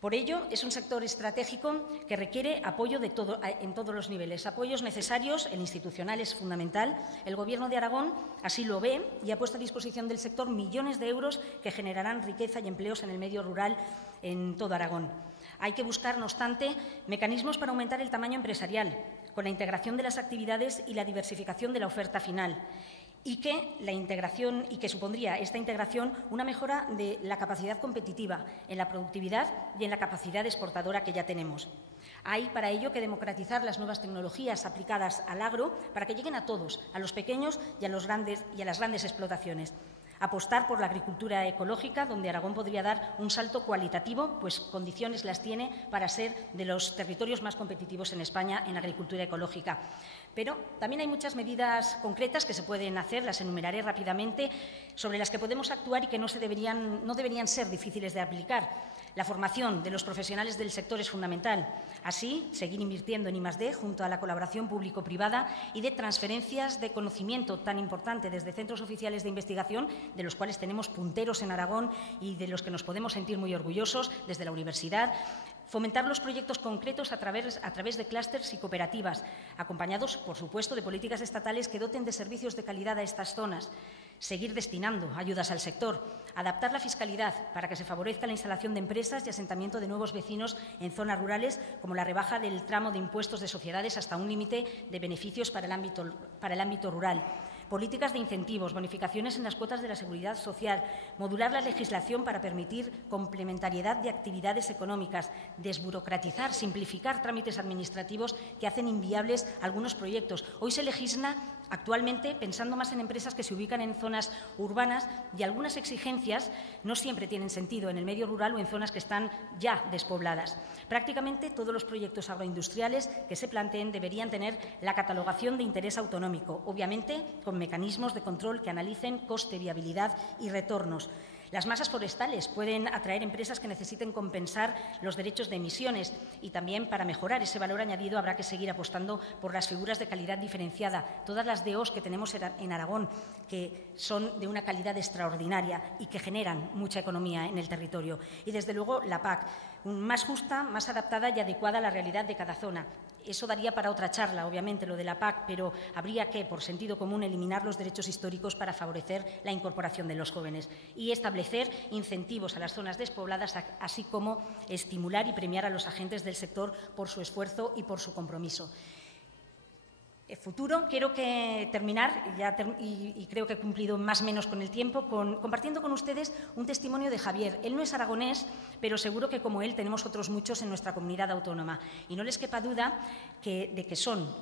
Por ello, es un sector estratégico que requiere apoyo en todos los niveles. Apoyos necesarios, el institucional es fundamental. El Gobierno de Aragón así lo ve y ha puesto a disposición del sector millones de euros que generarán riqueza y empleos en el medio rural en todo Aragón. Hay que buscar, no obstante, mecanismos para aumentar el tamaño empresarial, con la integración de las actividades y la diversificación de la oferta final. Y que supondría esta integración una mejora de la capacidad competitiva en la productividad y en la capacidad exportadora que ya tenemos. Hay para ello que democratizar las nuevas tecnologías aplicadas al agro para que lleguen a todos, a los pequeños y a las grandes explotaciones. Apostar por la agricultura ecológica, donde Aragón podría dar un salto cualitativo, pues condiciones las tiene para ser de los territorios más competitivos en España en agricultura ecológica. Pero también hay muchas medidas concretas que se pueden hacer, las enumeraré rápidamente, sobre las que podemos actuar y que no deberían ser difíciles de aplicar. La formación de los profesionales del sector es fundamental. Así, seguir invirtiendo en I+D junto a la colaboración público-privada y de transferencias de conocimiento tan importante desde centros oficiales de investigación, de los cuales tenemos punteros en Aragón y de los que nos podemos sentir muy orgullosos, desde la universidad. Fomentar los proyectos concretos a través de clústeres y cooperativas, acompañados, por supuesto, de políticas estatales que doten de servicios de calidad a estas zonas. Seguir destinando ayudas al sector, adaptar la fiscalidad para que se favorezca la instalación de empresas y asentamiento de nuevos vecinos en zonas rurales, como la rebaja del tramo de impuestos de sociedades hasta un límite de beneficios para el ámbito rural. Políticas de incentivos, bonificaciones en las cuotas de la seguridad social, modular la legislación para permitir complementariedad de actividades económicas, desburocratizar, simplificar trámites administrativos que hacen inviables algunos proyectos. Hoy se legisla actualmente pensando más en empresas que se ubican en zonas urbanas y algunas exigencias no siempre tienen sentido en el medio rural o en zonas que están ya despobladas. Prácticamente todos los proyectos agroindustriales que se planteen deberían tener la catalogación de interés autonómico, obviamente con mecanismos de control que analicen coste, viabilidad y retornos. Las masas forestales pueden atraer empresas que necesiten compensar los derechos de emisiones y también para mejorar ese valor añadido habrá que seguir apostando por las figuras de calidad diferenciada. Todas las DOs que tenemos en Aragón, que son de una calidad extraordinaria y que generan mucha economía en el territorio. Y, desde luego, la PAC, más justa, más adaptada y adecuada a la realidad de cada zona. Eso daría para otra charla, obviamente, lo de la PAC, pero habría que, por sentido común, eliminar los derechos históricos para favorecer la incorporación de los jóvenes y establecer incentivos a las zonas despobladas, así como estimular y premiar a los agentes del sector por su esfuerzo y por su compromiso. Futuro, quiero terminar, y creo que he cumplido más o menos con el tiempo, compartiendo con ustedes un testimonio de Javier. Él no es aragonés, pero seguro que como él tenemos otros muchos en nuestra comunidad autónoma. Y no les quepa duda de que son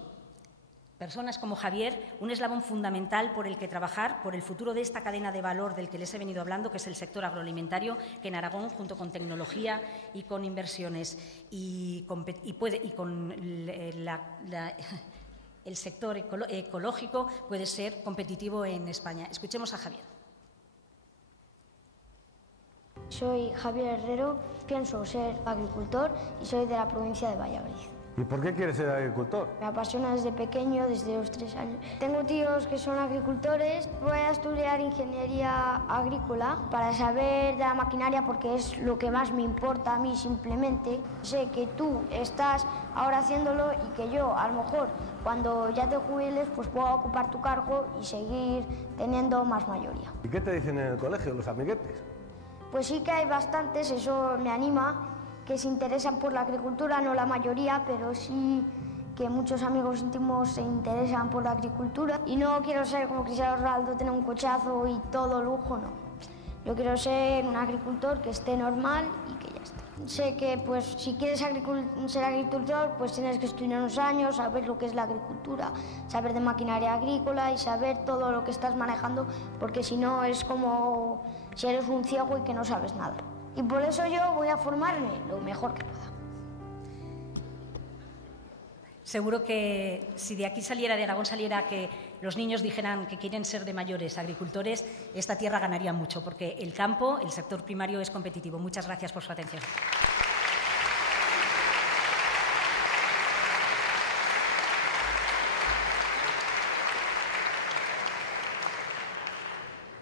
personas como Javier un eslabón fundamental por el que trabajar, por el futuro de esta cadena de valor del que les he venido hablando, que es el sector agroalimentario, que en Aragón, junto con tecnología y con inversiones el sector ecológico puede ser competitivo en España. Escuchemos a Javier. Soy Javier Herrero, pienso ser agricultor y soy de la provincia de Valladolid. ¿Y por qué quieres ser agricultor? Me apasiona desde pequeño, desde los 3 años. Tengo tíos que son agricultores. Voy a estudiar ingeniería agrícola para saber de la maquinaria porque es lo que más me importa a mí simplemente. Sé que tú estás ahora haciéndolo y que yo, a lo mejor, cuando ya te jubiles, pues puedo ocupar tu cargo y seguir teniendo más mayoría. ¿Y qué te dicen en el colegio, los amiguetes? Pues sí que hay bastantes, eso me anima, que se interesan por la agricultura, no la mayoría, pero sí que muchos amigos íntimos se interesan por la agricultura. Y no quiero ser como Cristiano Ronaldo, tener un cochazo y todo lujo, no. Yo quiero ser un agricultor que esté normal y que ya está. Sé que pues si quieres ser agricultor, pues tienes que estudiar unos años, saber lo que es la agricultura, saber de maquinaria agrícola y saber todo lo que estás manejando, porque si no es como si eres un ciego y que no sabes nada. Y por eso yo voy a formarme lo mejor que pueda. Seguro que si de aquí saliera, de Aragón saliera, que los niños dijeran que quieren ser de mayores agricultores, esta tierra ganaría mucho, porque el campo, el sector primario es competitivo. Muchas gracias por su atención.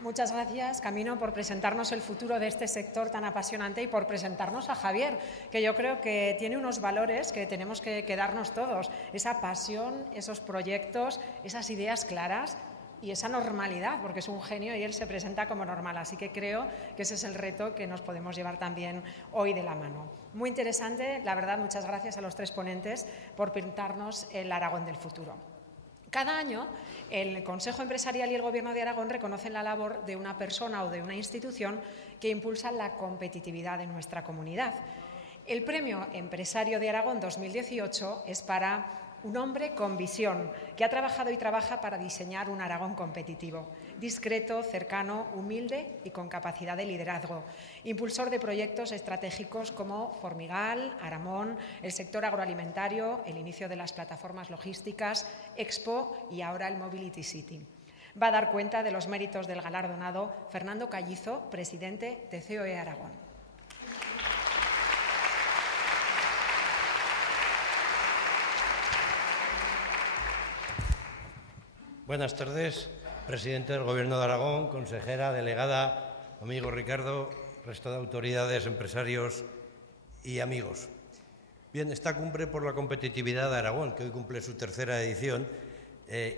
Muchas gracias, Camino, por presentarnos el futuro de este sector tan apasionante y por presentarnos a Javier, que yo creo que tiene unos valores que tenemos que quedarnos todos. Esa pasión, esos proyectos, esas ideas claras y esa normalidad, porque es un genio y él se presenta como normal. Así que creo que ese es el reto que nos podemos llevar también hoy de la mano. Muy interesante, la verdad, muchas gracias a los 3 ponentes por pintarnos el Aragón del futuro. Cada año, el Consejo Empresarial y el Gobierno de Aragón reconocen la labor de una persona o de una institución que impulsa la competitividad de nuestra comunidad. El Premio Empresario de Aragón 2018 es para un hombre con visión, que ha trabajado y trabaja para diseñar un Aragón competitivo, discreto, cercano, humilde y con capacidad de liderazgo. Impulsor de proyectos estratégicos como Formigal, Aramón, el sector agroalimentario, el inicio de las plataformas logísticas, Expo y ahora el Mobility City. Va a dar cuenta de los méritos del galardonado Fernando Callizo, presidente de COE Aragón. Buenas tardes, presidente del Gobierno de Aragón, consejera, delegada, amigo Ricardo, resto de autoridades, empresarios y amigos. Bien, esta cumbre por la competitividad de Aragón, que hoy cumple su tercera edición,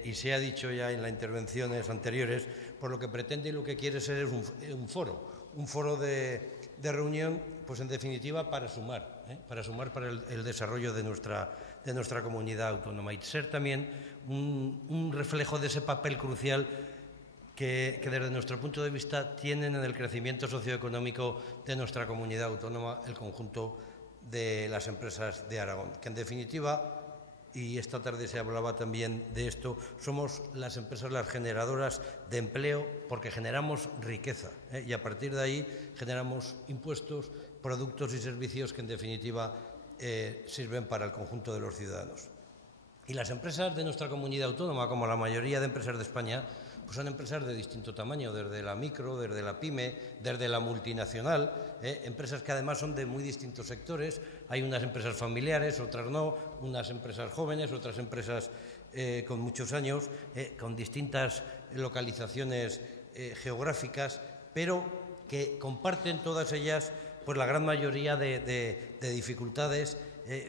y se ha dicho ya en las intervenciones anteriores, por lo que pretende y lo que quiere ser es un foro de reunión, pues en definitiva para sumar para el desarrollo de nuestra comunidad autónoma y ser también un reflejo de ese papel crucial que desde nuestro punto de vista tienen en el crecimiento socioeconómico de nuestra comunidad autónoma el conjunto de las empresas de Aragón, que en definitiva, y esta tarde se hablaba también de esto, somos las empresas las generadoras de empleo porque generamos riqueza y a partir de ahí generamos impuestos, productos y servicios que en definitiva sirven para el conjunto de los ciudadanos. Y las empresas de nuestra comunidad autónoma, como la mayoría de empresas de España, pues son empresas de distinto tamaño, desde la micro, desde la pyme, desde la multinacional, empresas que además son de muy distintos sectores. Hay unas empresas familiares, otras no, unas empresas jóvenes, otras empresas con muchos años, con distintas localizaciones geográficas, pero que comparten todas ellas pues la gran mayoría de dificultades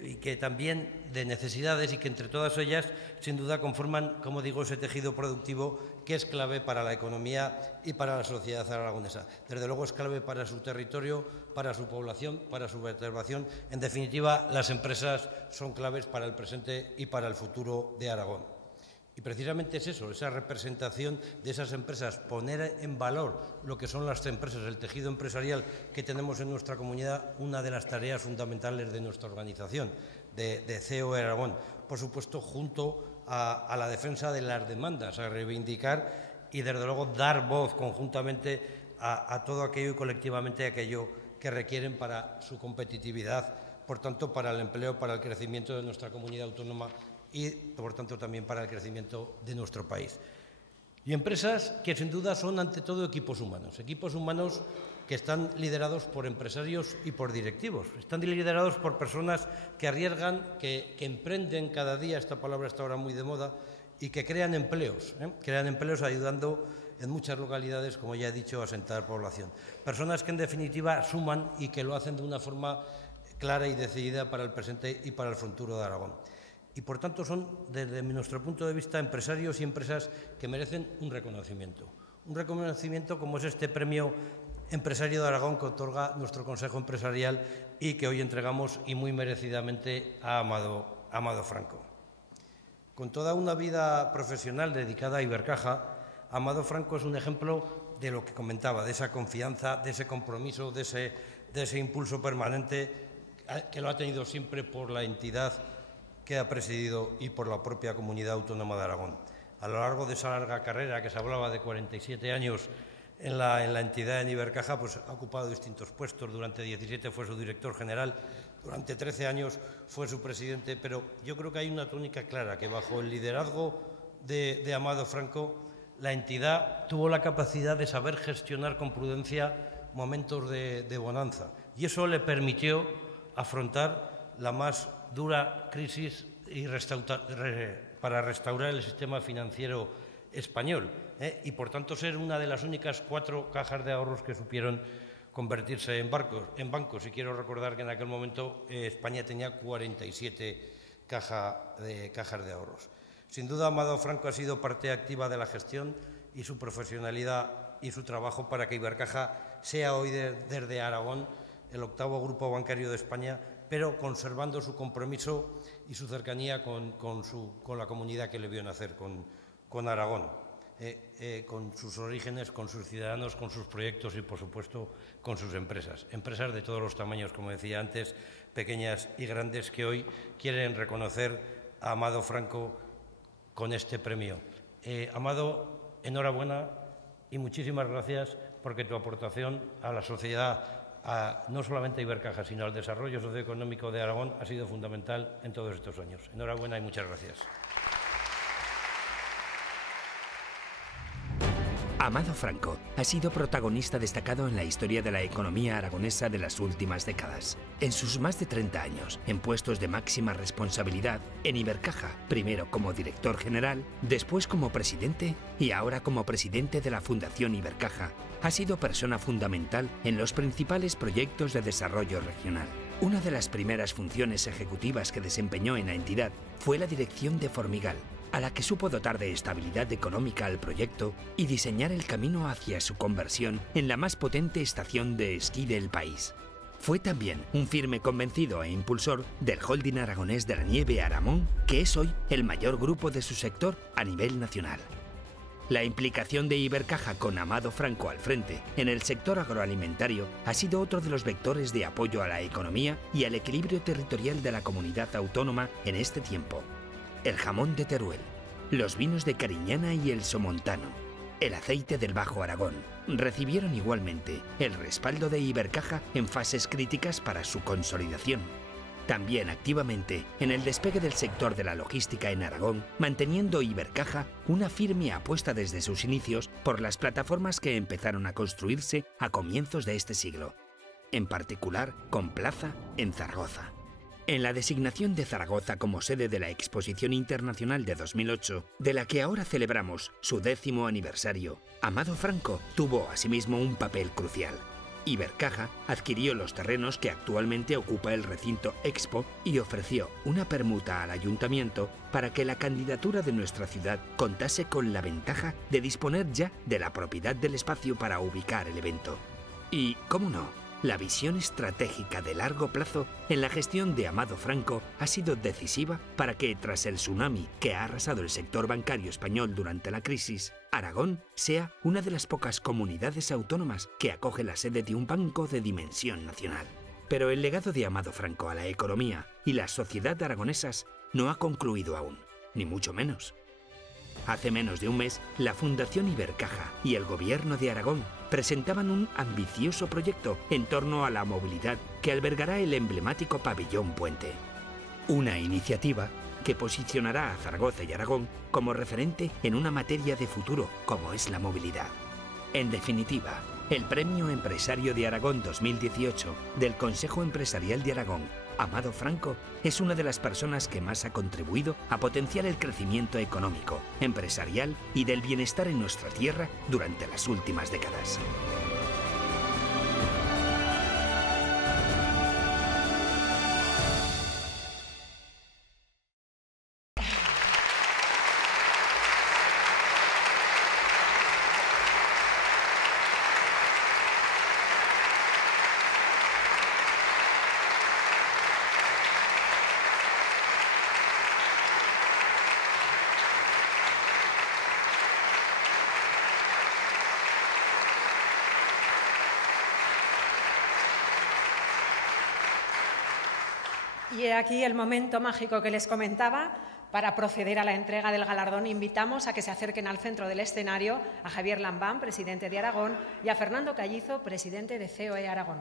y que también de necesidades y que entre todas ellas sin duda conforman, como digo, ese tejido productivo que es clave para la economía y para la sociedad aragonesa. Desde luego es clave para su territorio, para su población, para su vertebración. En definitiva, las empresas son claves para el presente y para el futuro de Aragón. Y precisamente es eso, esa representación de esas empresas, poner en valor lo que son las empresas, el tejido empresarial que tenemos en nuestra comunidad, una de las tareas fundamentales de nuestra organización, de COE Aragón. Por supuesto, junto a la defensa de las demandas, a reivindicar y, desde luego, dar voz conjuntamente a todo aquello y colectivamente aquello que requieren para su competitividad, por tanto, para el empleo, para el crecimiento de nuestra comunidad autónoma y, por tanto, también para el crecimiento de nuestro país. Y empresas que, sin duda, son, ante todo, equipos humanos que están liderados por empresarios y por directivos. Están liderados por personas que arriesgan, que emprenden cada día, esta palabra está ahora muy de moda, y que crean empleos ayudando en muchas localidades, como ya he dicho, a asentar población. Personas que, en definitiva, suman y que lo hacen de una forma clara y decidida para el presente y para el futuro de Aragón. Y, por tanto, son, desde nuestro punto de vista, empresarios y empresas que merecen un reconocimiento como es este premio Empresario de Aragón que otorga nuestro Consejo Empresarial y que hoy entregamos y muy merecidamente a Amado Franco. Con toda una vida profesional dedicada a Ibercaja, Amado Franco es un ejemplo de lo que comentaba, de esa confianza, de ese compromiso, de ese impulso permanente que lo ha tenido siempre por la entidad que ha presidido y por la propia Comunidad Autónoma de Aragón. A lo largo de esa larga carrera, que se hablaba de 47 años en la entidad en Ibercaja, pues ha ocupado distintos puestos. Durante 17 fue su director general, durante 13 años fue su presidente, pero yo creo que hay una tónica clara, que bajo el liderazgo de Amado Franco, la entidad tuvo la capacidad de saber gestionar con prudencia momentos de bonanza, y eso le permitió afrontar la más dura crisis y para restaurar el sistema financiero español, y por tanto ser una de las únicas 4 cajas de ahorros que supieron convertirse en bancos. Y quiero recordar que en aquel momento España tenía 47 cajas de ahorros. Sin duda, Amado Franco ha sido parte activa de la gestión y su profesionalidad y su trabajo para que Ibercaja sea hoy desde Aragón el 8º grupo bancario de España, pero conservando su compromiso y su cercanía con la comunidad que le vio nacer, con Aragón, con sus orígenes, con sus ciudadanos, con sus proyectos y, por supuesto, con sus empresas. Empresas de todos los tamaños, como decía antes, pequeñas y grandes, que hoy quieren reconocer a Amado Franco con este premio. Amado, enhorabuena y muchísimas gracias porque tu aportación a la sociedad, no solamente a Ibercaja, sino al desarrollo socioeconómico de Aragón, ha sido fundamental en todos estos años. Enhorabuena y muchas gracias. Amado Franco ha sido protagonista destacado en la historia de la economía aragonesa de las últimas décadas. En sus más de 30 años, en puestos de máxima responsabilidad, en Ibercaja, primero como director general, después como presidente y ahora como presidente de la Fundación Ibercaja, ha sido persona fundamental en los principales proyectos de desarrollo regional. Una de las primeras funciones ejecutivas que desempeñó en la entidad fue la dirección de Formigal, a la que supo dotar de estabilidad económica al proyecto y diseñar el camino hacia su conversión en la más potente estación de esquí del país. Fue también un firme convencido e impulsor del holding aragonés de la nieve Aramón, que es hoy el mayor grupo de su sector a nivel nacional. La implicación de Ibercaja con Amado Franco al frente en el sector agroalimentario ha sido otro de los vectores de apoyo a la economía y al equilibrio territorial de la comunidad autónoma en este tiempo. El jamón de Teruel, los vinos de Cariñana y el Somontano, el aceite del Bajo Aragón, recibieron igualmente el respaldo de Ibercaja en fases críticas para su consolidación. También activamente en el despegue del sector de la logística en Aragón, manteniendo Ibercaja una firme apuesta desde sus inicios por las plataformas que empezaron a construirse a comienzos de este siglo, en particular con plaza en Zaragoza. En la designación de Zaragoza como sede de la Exposición Internacional de 2008, de la que ahora celebramos su 10º aniversario, Amado Franco tuvo asimismo un papel crucial. Ibercaja adquirió los terrenos que actualmente ocupa el recinto Expo y ofreció una permuta al ayuntamiento para que la candidatura de nuestra ciudad contase con la ventaja de disponer ya de la propiedad del espacio para ubicar el evento. Y, ¿cómo no?, la visión estratégica de largo plazo en la gestión de Amado Franco ha sido decisiva para que, tras el tsunami que ha arrasado el sector bancario español durante la crisis, Aragón sea una de las pocas comunidades autónomas que acoge la sede de un banco de dimensión nacional. Pero el legado de Amado Franco a la economía y la sociedad aragonesas no ha concluido aún, ni mucho menos. Hace menos de un mes, la Fundación Ibercaja y el Gobierno de Aragón presentaban un ambicioso proyecto en torno a la movilidad que albergará el emblemático Pabellón Puente. Una iniciativa que posicionará a Zaragoza y Aragón como referente en una materia de futuro como es la movilidad. En definitiva, el Premio Empresario de Aragón 2018 del Consejo Empresarial de Aragón, Amado Franco, es una de las personas que más ha contribuido a potenciar el crecimiento económico, empresarial y del bienestar en nuestra tierra durante las últimas décadas. Y aquí el momento mágico que les comentaba. Para proceder a la entrega del galardón, invitamos a que se acerquen al centro del escenario a Javier Lambán, presidente de Aragón, y a Fernando Callizo, presidente de COE Aragón.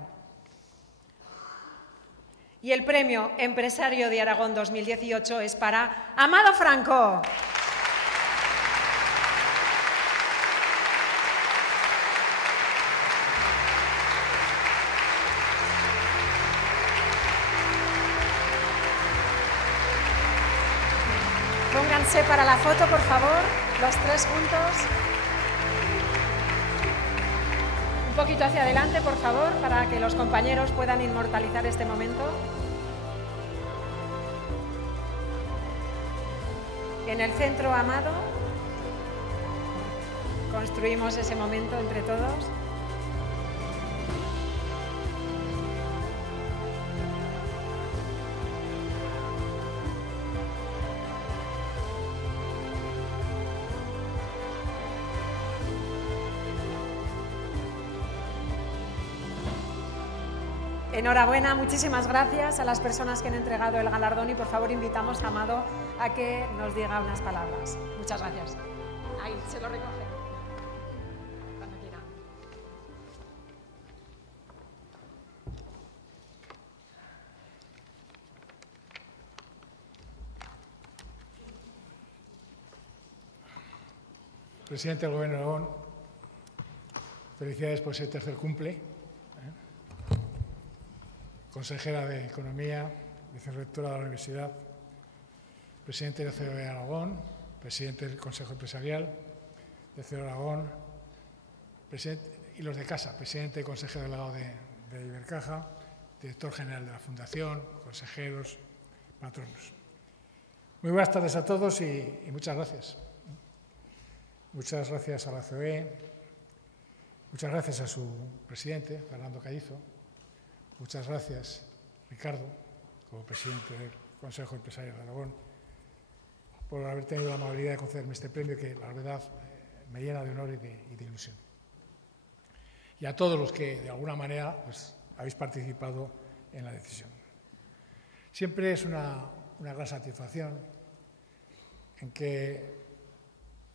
Y el Premio Empresario de Aragón 2018 es para Amado Franco. Pónganse para la foto, por favor, los tres juntos. Un poquito hacia adelante, por favor, para que los compañeros puedan inmortalizar este momento. En el centro, Amado. Construimos ese momento entre todos. Enhorabuena, muchísimas gracias a las personas que han entregado el galardón y por favor invitamos a Amado a que nos diga unas palabras. Muchas gracias. Ahí, se lo recoge. Cuando quiera. Presidente del Gobierno de Aragón, felicidades por ese tercer cumple. Consejera de Economía, vicerrectora de la Universidad, presidente de COE Aragón, presidente del Consejo Empresarial de COE Aragón, y los de casa, presidente y consejero delegado de Ibercaja, director general de la Fundación, consejeros, patronos. Muy buenas tardes a todos y muchas gracias. Muchas gracias a la COE, muchas gracias a su presidente, Fernando Callizo, muchas gracias, Ricardo, como presidente del Consejo Empresarial de Aragón, por haber tenido la amabilidad de concederme este premio que, la verdad, me llena de honor y de ilusión. Y a todos los que, de alguna manera, pues, habéis participado en la decisión. Siempre es una gran satisfacción en que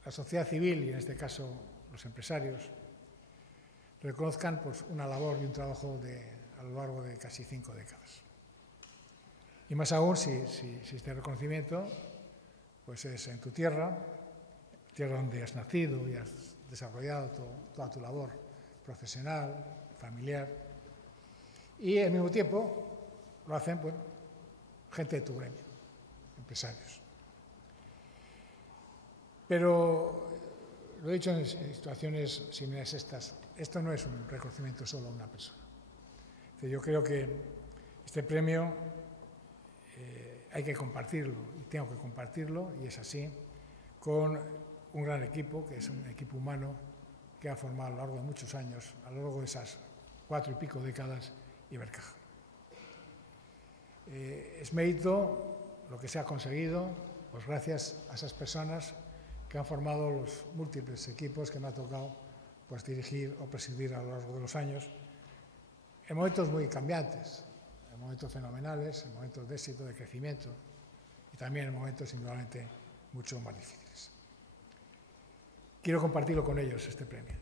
la sociedad civil, y en este caso los empresarios, reconozcan pues, una labor y un trabajo a lo largo de casi 5 décadas. Y más aún si este reconocimiento pues es en tu tierra donde has nacido y has desarrollado toda tu labor profesional, familiar, y al mismo tiempo lo hacen bueno, gente de tu gremio, empresarios. Pero lo he dicho en situaciones similares a estas, esto no es un reconocimiento solo a una persona. Yo creo que este premio hay que compartirlo y tengo que compartirlo, y es así, con un gran equipo, que es un equipo humano que ha formado a lo largo de muchos años, a lo largo de esas 4 y pico décadas, Ibercaja. Es mérito lo que se ha conseguido, pues gracias a esas personas que han formado los múltiples equipos que me ha tocado pues, dirigir o presidir a lo largo de los años, en momentos muy cambiantes, en momentos fenomenales, en momentos de éxito, de crecimiento, y también en momentos indudablemente mucho más difíciles. Quiero compartirlo con ellos, este premio.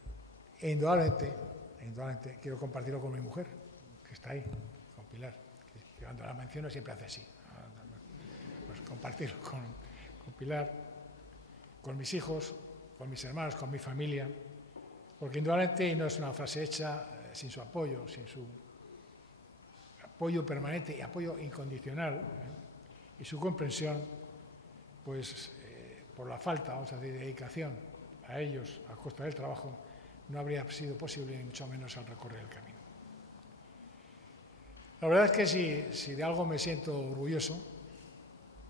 E indudablemente quiero compartirlo con mi mujer, que está ahí, con Pilar, que cuando la menciono siempre hace así. Pues compartirlo con Pilar, con mis hijos, con mis hermanos, con mi familia, porque indudablemente, y no es una frase hecha, sin su apoyo, sin su apoyo permanente y apoyo incondicional, y su comprensión, pues por la falta, vamos a decir, de dedicación a ellos a costa del trabajo, no habría sido posible, ni mucho menos, el recorrer el camino. La verdad es que si de algo me siento orgulloso,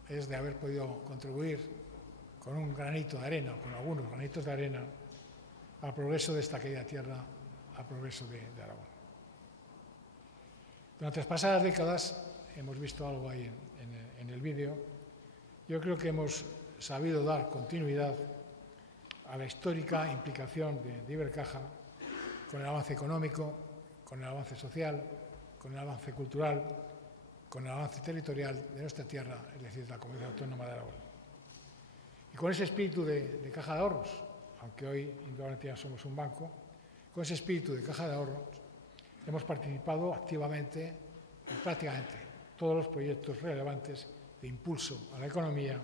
es de haber podido contribuir con un granito de arena, con algunos granitos de arena, al progreso de esta querida tierra, al progreso de Aragón. Durante las pasadas décadas, hemos visto algo ahí en el vídeo, yo creo que hemos sabido dar continuidad a la histórica implicación de Ibercaja con el avance económico, con el avance social, con el avance cultural, con el avance territorial de nuestra tierra, es decir, de la Comunidad Autónoma de Aragón. Y con ese espíritu de caja de ahorros, aunque hoy indudablemente ya somos un banco, con ese espíritu de caja de ahorros hemos participado activamente en prácticamente todos los proyectos relevantes de impulso a la economía,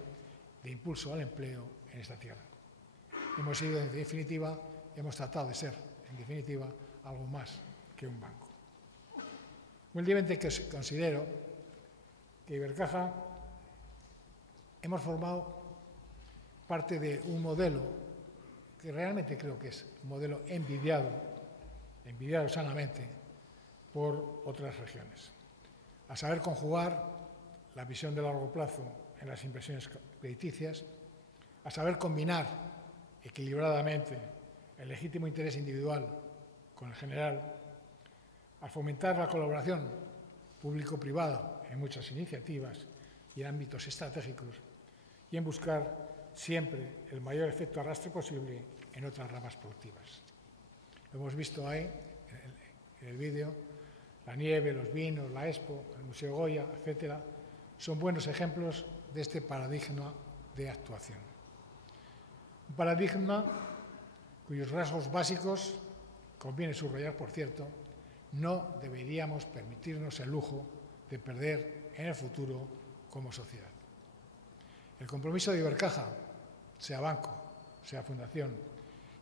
de impulso al empleo en esta tierra. Hemos sido, en definitiva, hemos tratado de ser, en definitiva, algo más que un banco. Humildemente considero que Ibercaja hemos formado parte de un modelo que realmente creo que es un modelo envidiado sanamente por otras regiones. A saber conjugar la visión de largo plazo en las inversiones crediticias, a saber combinar equilibradamente el legítimo interés individual con el general, a fomentar la colaboración público-privada en muchas iniciativas y en ámbitos estratégicos, y en buscar siempre el mayor efecto arrastre posible en otras ramas productivas. Lo hemos visto ahí, en el vídeo, La nieve, los vinos, la Expo, el Museo Goya, etcétera, son buenos ejemplos de este paradigma de actuación. Un paradigma cuyos rasgos básicos, conviene subrayar, por cierto, no deberíamos permitirnos el lujo de perder en el futuro como sociedad. El compromiso de Ibercaja, sea banco, sea fundación,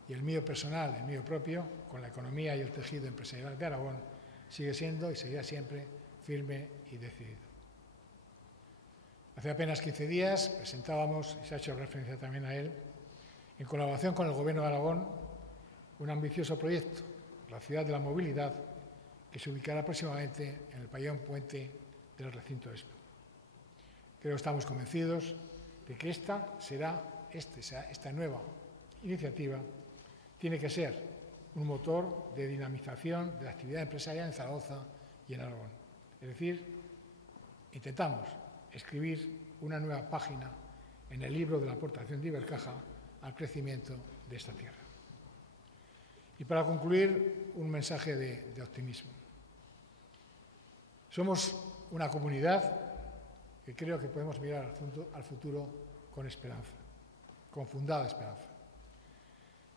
y el mío personal, el mío propio, con la economía y el tejido empresarial de Aragón, sigue siendo y seguirá siempre firme y decidido. Hace apenas 15 días presentábamos, y se ha hecho referencia también a él, en colaboración con el Gobierno de Aragón, un ambicioso proyecto, la Ciudad de la Movilidad, que se ubicará próximamente en el pabellón puente del recinto Expo. Creo que estamos convencidos de que esta nueva iniciativa tiene que ser un motor de dinamización de la actividad empresarial en Zaragoza y en Aragón. Es decir, intentamos escribir una nueva página en el libro de la aportación de Ibercaja al crecimiento de esta tierra. Y para concluir, un mensaje de optimismo. Somos una comunidad que creo que podemos mirar al futuro con esperanza, con fundada esperanza.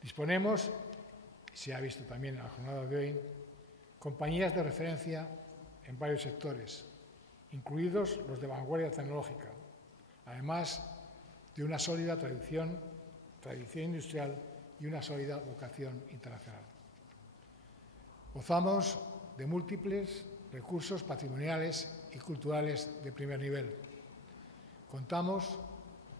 Disponemos, se ha visto también en la jornada de hoy, compañías de referencia en varios sectores, incluidos los de vanguardia tecnológica, además de una sólida tradición industrial y una sólida vocación internacional. Gozamos de múltiples recursos patrimoniales y culturales de primer nivel. Contamos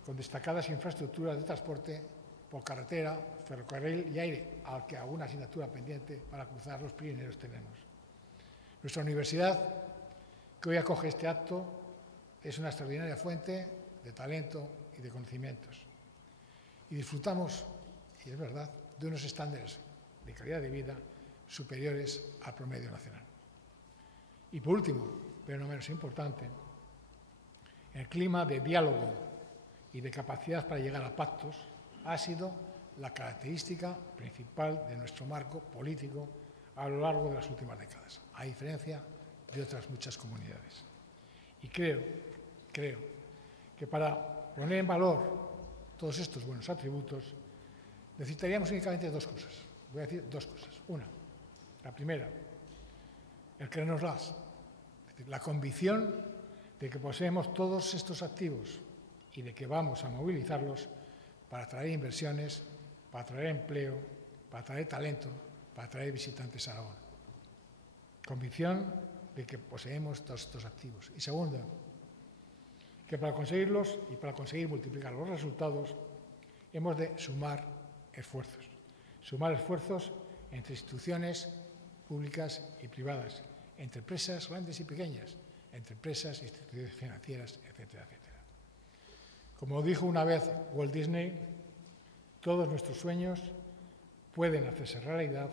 con destacadas infraestructuras de transporte por carretera, ferrocarril y aire, al que alguna asignatura pendiente para cruzar los Pirineos tenemos. Nuestra universidad, que hoy acoge este acto, es una extraordinaria fuente de talento y de conocimientos. Y disfrutamos, y es verdad, de unos estándares de calidad de vida superiores al promedio nacional. Y por último, pero no menos importante, el clima de diálogo y de capacidad para llegar a pactos ha sido la característica principal de nuestro marco político a lo largo de las últimas décadas, a diferencia de otras muchas comunidades. Y creo que para poner en valor todos estos buenos atributos necesitaríamos únicamente dos cosas. Voy a decir dos cosas. Una, la primera, el creérnoslas, es decir, la convicción de que poseemos todos estos activos y de que vamos a movilizarlos para atraer inversiones, para atraer empleo, para atraer talento, para atraer visitantes a Aragón. Convicción de que poseemos todos estos activos. Y segundo, que para conseguirlos y para conseguir multiplicar los resultados hemos de sumar esfuerzos entre instituciones públicas y privadas, entre empresas grandes y pequeñas, entre empresas, instituciones financieras, etcétera, etcétera. Como dijo una vez Walt Disney, todos nuestros sueños pueden hacerse realidad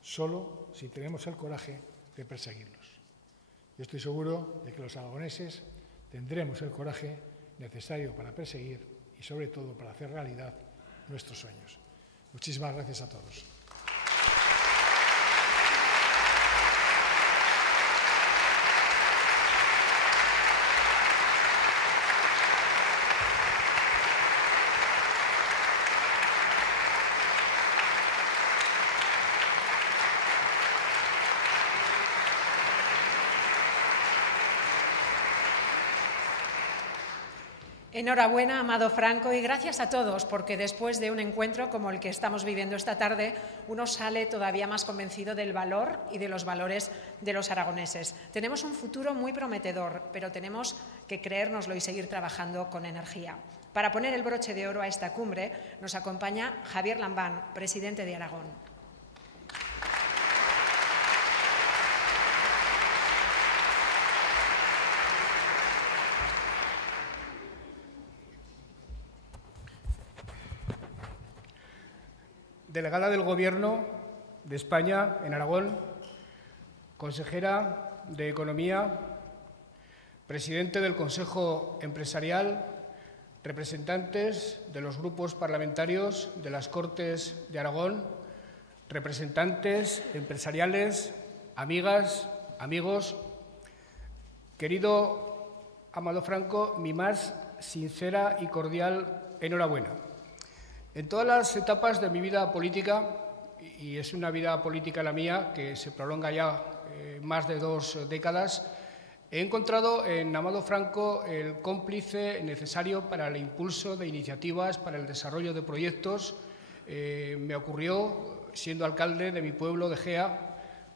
solo si tenemos el coraje de perseguirlos. Yo estoy seguro de que los aragoneses tendremos el coraje necesario para perseguir y, sobre todo, para hacer realidad nuestros sueños. Muchísimas gracias a todos. Enhorabuena, Amado Franco, y gracias a todos, porque después de un encuentro como el que estamos viviendo esta tarde, uno sale todavía más convencido del valor y de los valores de los aragoneses. Tenemos un futuro muy prometedor, pero tenemos que creérnoslo y seguir trabajando con energía. Para poner el broche de oro a esta cumbre, nos acompaña Javier Lambán, presidente de Aragón. Delegada del Gobierno de España en Aragón, consejera de Economía, presidente del Consejo Empresarial, representantes de los grupos parlamentarios de las Cortes de Aragón, representantes empresariales, amigas amigos, querido Amado Franco, mi más sincera y cordial enhorabuena. En todas las etapas de mi vida política, y es una vida política la mía que se prolonga ya más de 2 décadas, he encontrado en Amado Franco el cómplice necesario para el impulso de iniciativas, para el desarrollo de proyectos. Me ocurrió siendo alcalde de mi pueblo de Gea,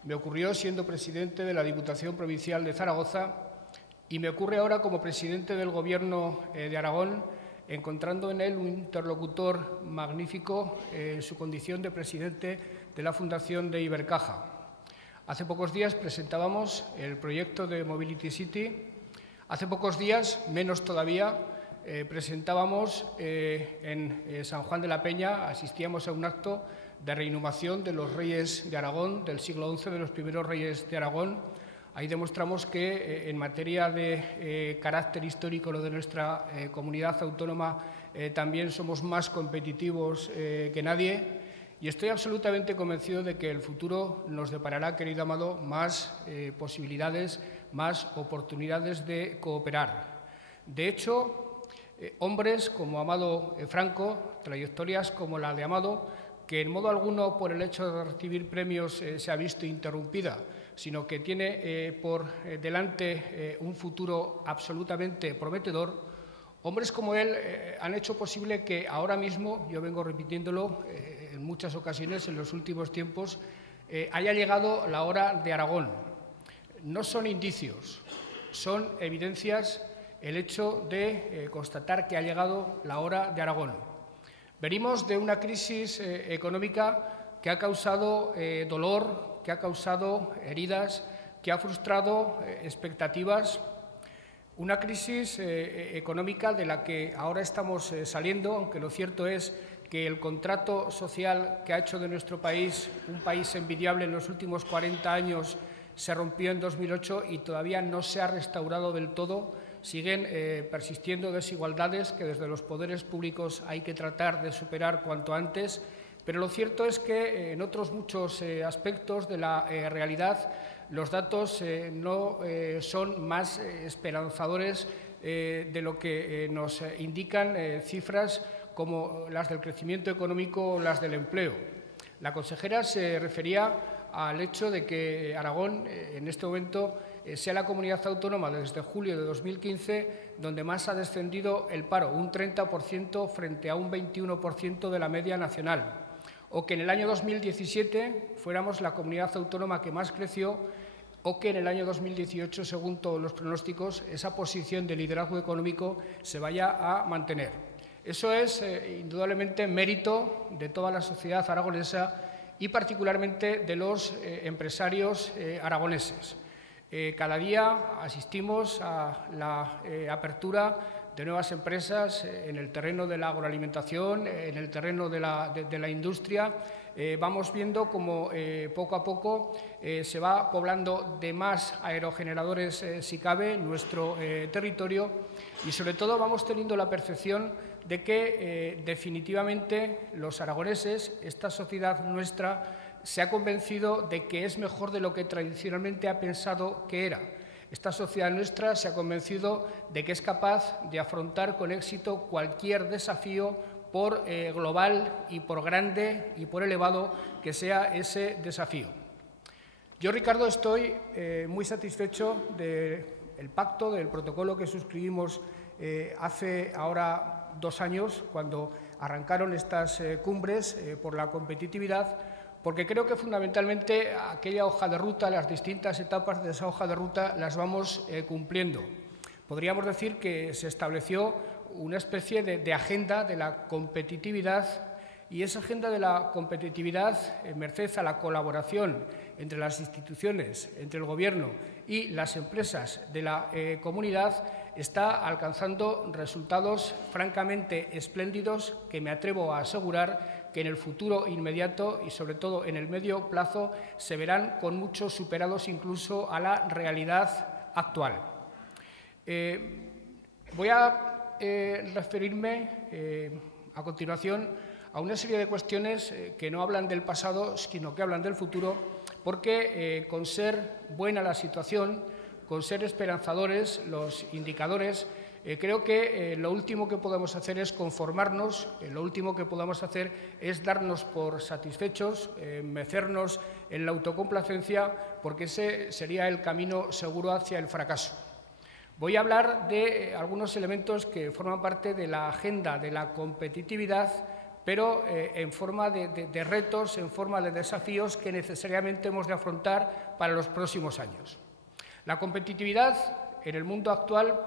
me ocurrió siendo presidente de la Diputación Provincial de Zaragoza y me ocurre ahora como presidente del Gobierno de Aragón, encontrando en él un interlocutor magnífico en su condición de presidente de la Fundación de Ibercaja. Hace pocos días presentábamos el proyecto de Mobility City. Hace pocos días, menos todavía, presentábamos en San Juan de la Peña, asistíamos a un acto de reinhumación de los reyes de Aragón, del siglo XI, de los primeros reyes de Aragón. Ahí demostramos que en materia de carácter histórico de nuestra comunidad autónoma también somos más competitivos que nadie. Y estoy absolutamente convencido de que el futuro nos deparará, querido Amado, más posibilidades, más oportunidades de cooperar. De hecho, hombres como Amado Franco, trayectorias como la de Amado, que en modo alguno por el hecho de recibir premios se ha visto interrumpida, sino que tiene por delante un futuro absolutamente prometedor. Hombres como él han hecho posible que ahora mismo, yo vengo repitiéndolo en muchas ocasiones en los últimos tiempos, haya llegado la hora de Aragón. No son indicios, son evidencias el hecho de constatar que ha llegado la hora de Aragón. Venimos de una crisis económica que ha causado dolor, que ha causado heridas, que ha frustrado expectativas. Una crisis económica de la que ahora estamos saliendo, aunque lo cierto es que el contrato social que ha hecho de nuestro país un país envidiable en los últimos 40 años se rompió en 2008 y todavía no se ha restaurado del todo. Siguen persistiendo desigualdades que desde los poderes públicos hay que tratar de superar cuanto antes, pero lo cierto es que en otros muchos aspectos de la realidad los datos no son más esperanzadores de lo que nos indican cifras como las del crecimiento económico o las del empleo. La consejera se refería al hecho de que Aragón en este momento sea la comunidad autónoma desde julio de 2015 donde más ha descendido el paro, un 30% frente a un 21% de la media nacional, o que en el año 2017 fuéramos la comunidad autónoma que más creció, o que en el año 2018, según todos los pronósticos, esa posición de liderazgo económico se vaya a mantener. Eso es indudablemente mérito de toda la sociedad aragonesa y particularmente de los empresarios aragoneses. Cada día asistimos a la apertura de nuevas empresas en el terreno de la agroalimentación, en el terreno de la industria. Vamos viendo cómo poco a poco se va poblando de más aerogeneradores, si cabe, nuestro territorio y, sobre todo, vamos teniendo la percepción de que definitivamente los aragoneses, esta sociedad nuestra, se ha convencido de que es mejor de lo que tradicionalmente ha pensado que era. Esta sociedad nuestra se ha convencido de que es capaz de afrontar con éxito cualquier desafío, por global y por grande y por elevado que sea ese desafío. Yo, Ricardo, estoy muy satisfecho del pacto, del protocolo que suscribimos hace ahora 2 años, cuando arrancaron estas cumbres por la competitividad, porque creo que fundamentalmente aquella hoja de ruta, las distintas etapas de esa hoja de ruta las vamos cumpliendo. Podríamos decir que se estableció una especie de agenda de la competitividad y esa agenda de la competitividad, merced a la colaboración entre las instituciones, entre el Gobierno y las empresas de la comunidad, está alcanzando resultados francamente espléndidos que me atrevo a asegurar que en el futuro inmediato y sobre todo en el medio plazo se verán con mucho superados incluso a la realidad actual. Voy a referirme a continuación a una serie de cuestiones que no hablan del pasado, sino que hablan del futuro, porque con ser buena la situación, con ser esperanzadores los indicadores, creo que lo último que podemos hacer es conformarnos, lo último que podamos hacer es darnos por satisfechos, mecernos en la autocomplacencia, porque ese sería el camino seguro hacia el fracaso. Voy a hablar de algunos elementos que forman parte de la agenda de la competitividad, pero en forma de retos, en forma de desafíos que necesariamente hemos de afrontar para los próximos años. La competitividad en el mundo actual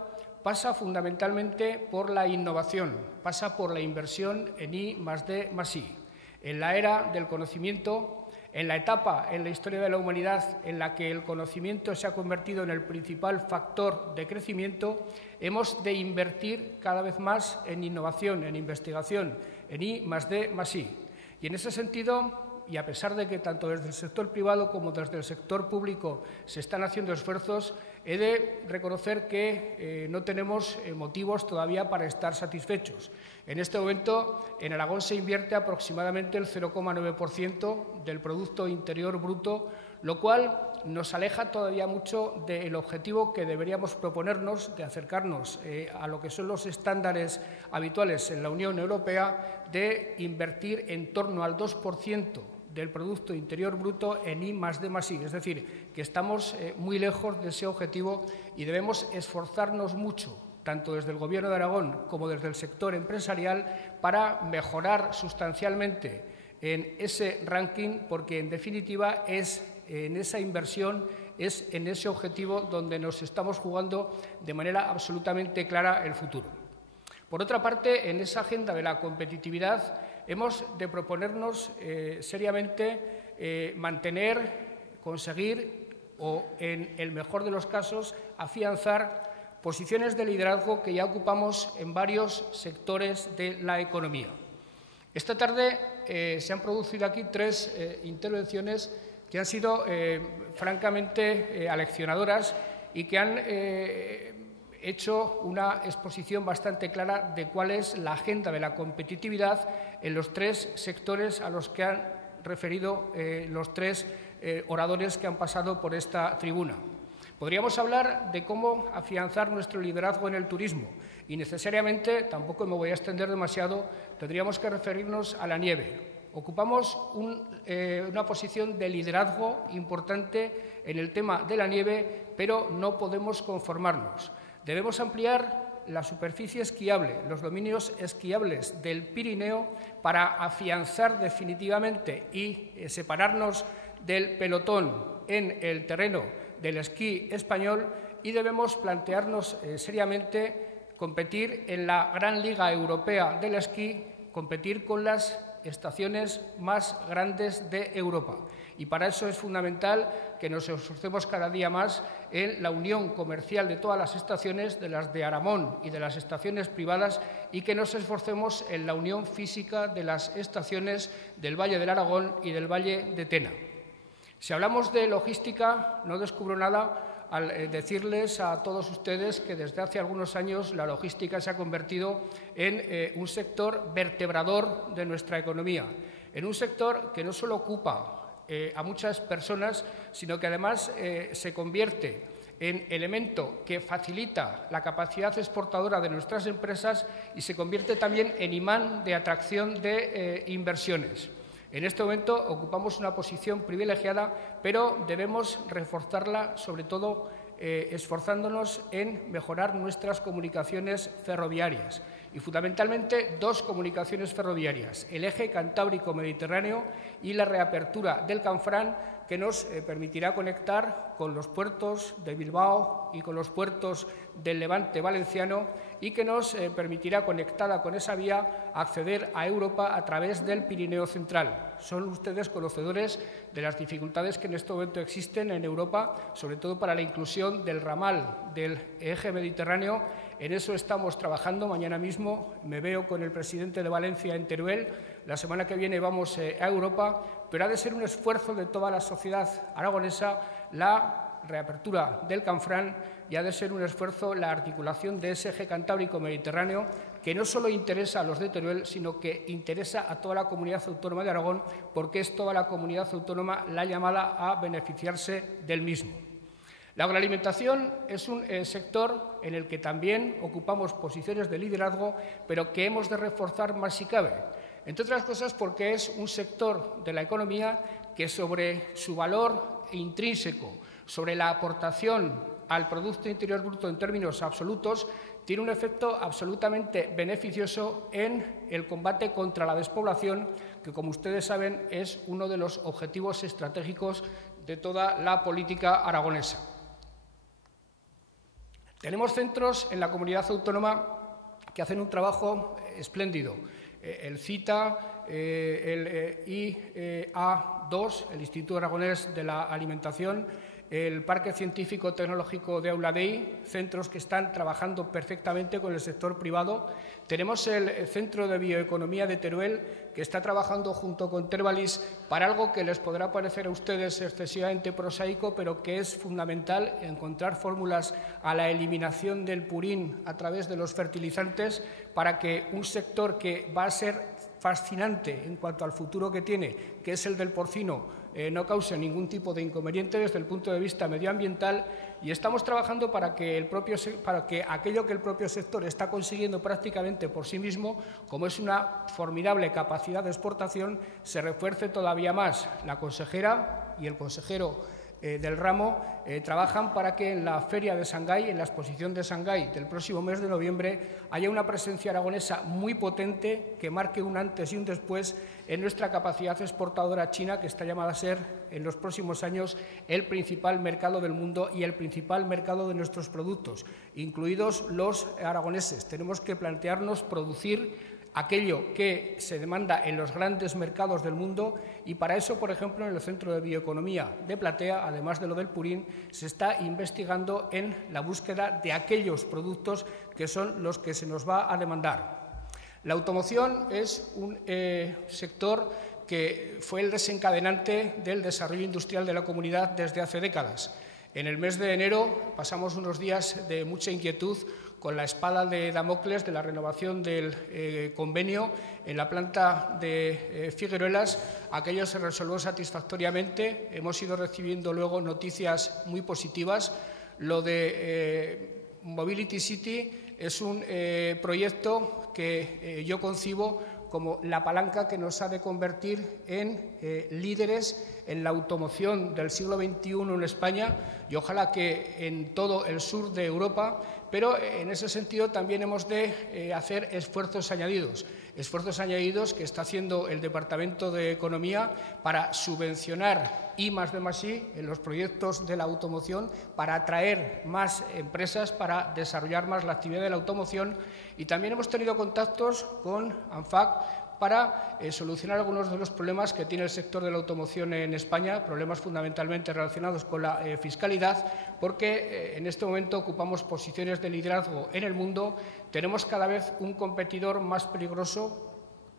pasa fundamentalmente por la innovación, pasa por la inversión en I+D+I. En la era del conocimiento, en la etapa en la historia de la humanidad en la que el conocimiento se ha convertido en el principal factor de crecimiento, hemos de invertir cada vez más en innovación, en investigación, en I+D+I. Y en ese sentido, y a pesar de que tanto desde el sector privado como desde el sector público se están haciendo esfuerzos, he de reconocer que no tenemos motivos todavía para estar satisfechos. En este momento, en Aragón se invierte aproximadamente el 0,9% del Producto Interior Bruto, lo cual nos aleja todavía mucho del objetivo que deberíamos proponernos de acercarnos a lo que son los estándares habituales en la Unión Europea de invertir en torno al 2% del Producto Interior Bruto en I+D+I. Es decir, que estamos muy lejos de ese objetivo y debemos esforzarnos mucho, tanto desde el Gobierno de Aragón como desde el sector empresarial, para mejorar sustancialmente en ese ranking, porque en definitiva es en esa inversión, es en ese objetivo donde nos estamos jugando de manera absolutamente clara el futuro. Por otra parte, en esa agenda de la competitividad hemos de proponernos seriamente mantener, conseguir o, en el mejor de los casos, afianzar posiciones de liderazgo que ya ocupamos en varios sectores de la economía. Esta tarde se han producido aquí tres intervenciones que han sido francamente aleccionadoras y que han hecho una exposición bastante clara de cuál es la agenda de la competitividad en los tres sectores a los que han referido los tres oradores que han pasado por esta tribuna. Podríamos hablar de cómo afianzar nuestro liderazgo en el turismo y necesariamente, tampoco me voy a extender demasiado, tendríamos que referirnos a la nieve. Ocupamos una posición de liderazgo importante en el tema de la nieve, pero no podemos conformarnos. Debemos ampliar la superficie esquiable, los dominios esquiables del Pirineo para afianzar definitivamente y separarnos del pelotón en el terreno del esquí español, y debemos plantearnos seriamente competir en la Gran Liga Europea del Esquí, competir con las estaciones más grandes de Europa. Y para eso es fundamental que nos esforcemos cada día más en la unión comercial de todas las estaciones, de las de Aramón y de las estaciones privadas, y que nos esforcemos en la unión física de las estaciones del Valle del Aragón y del Valle de Tena. Si hablamos de logística, no descubro nada al decirles a todos ustedes que desde hace algunos años la logística se ha convertido en un sector vertebrador de nuestra economía, en un sector que no solo ocupa a muchas personas, sino que además se convierte en elemento que facilita la capacidad exportadora de nuestras empresas y se convierte también en imán de atracción de inversiones. En este momento ocupamos una posición privilegiada, pero debemos reforzarla, sobre todo esforzándonos en mejorar nuestras comunicaciones ferroviarias y fundamentalmente dos comunicaciones ferroviarias, el eje Cantábrico-Mediterráneo y la reapertura del Canfrán, que nos permitirá conectar con los puertos de Bilbao y con los puertos del Levante valenciano y que nos permitirá, conectada con esa vía, acceder a Europa a través del Pirineo Central. Son ustedes conocedores de las dificultades que en este momento existen en Europa, sobre todo para la inclusión del ramal del eje mediterráneo. En eso estamos trabajando. Mañana mismo me veo con el presidente de Valencia en Teruel. La semana que viene vamos a Europa, pero ha de ser un esfuerzo de toda la sociedad aragonesa la reapertura del Canfrán, y ha de ser un esfuerzo la articulación de ese eje Cantábrico-Mediterráneo que no solo interesa a los de Teruel, sino que interesa a toda la comunidad autónoma de Aragón, porque es toda la comunidad autónoma la llamada a beneficiarse del mismo. La agroalimentación es un sector en el que también ocupamos posiciones de liderazgo, pero que hemos de reforzar más si cabe. Entre otras cosas porque es un sector de la economía que sobre su valor intrínseco, sobre la aportación al Producto Interior Bruto en términos absolutos, tiene un efecto absolutamente beneficioso en el combate contra la despoblación, que, como ustedes saben, es uno de los objetivos estratégicos de toda la política aragonesa. Tenemos centros en la comunidad autónoma que hacen un trabajo espléndido. El CITA, el IA2, el Instituto Aragonés de la Alimentación, el Parque Científico Tecnológico de Auladei, centros que están trabajando perfectamente con el sector privado. Tenemos el Centro de Bioeconomía de Teruel, que está trabajando junto con Tervalis para algo que les podrá parecer a ustedes excesivamente prosaico, pero que es fundamental: encontrar fórmulas a la eliminación del purín a través de los fertilizantes, para que un sector que va a ser fascinante en cuanto al futuro que tiene, que es el del porcino, no cause ningún tipo de inconveniente desde el punto de vista medioambiental, y estamos trabajando para que aquello que el propio sector está consiguiendo prácticamente por sí mismo, como es una formidable capacidad de exportación, se refuerce todavía más. La consejera y el consejero del ramo trabajan para que en la Feria de Shanghái, en la exposición de Shanghái del próximo mes de noviembre, haya una presencia aragonesa muy potente que marque un antes y un después en nuestra capacidad exportadora china, que está llamada a ser en los próximos años el principal mercado del mundo y el principal mercado de nuestros productos, incluidos los aragoneses. Tenemos que plantearnos producir aquello que se demanda en los grandes mercados del mundo, y para eso, por ejemplo, en el Centro de Bioeconomía de Platea, además de lo del purín, se está investigando en la búsqueda de aquellos productos que son los que se nos va a demandar. La automoción es un sector que fue el desencadenante del desarrollo industrial de la comunidad desde hace décadas. En el mes de enero pasamos unos días de mucha inquietud con la espada de Damocles de la renovación del convenio en la planta de Figueruelas. Aquello se resolvió satisfactoriamente. Hemos ido recibiendo luego noticias muy positivas. Lo de Mobility City es un proyecto que yo concibo como la palanca que nos ha de convertir en líderes en la automoción del siglo XXI en España, y ojalá que en todo el sur de Europa, pero en ese sentido también hemos de hacer esfuerzos añadidos que está haciendo el Departamento de Economía para subvencionar I+D+I en los proyectos de la automoción, para atraer más empresas, para desarrollar más la actividad de la automoción. Y también hemos tenido contactos con ANFAC para solucionar algunos de los problemas que tiene el sector de la automoción en España, problemas fundamentalmente relacionados con la fiscalidad, porque en este momento ocupamos posiciones de liderazgo en el mundo. Tenemos cada vez un competidor más peligroso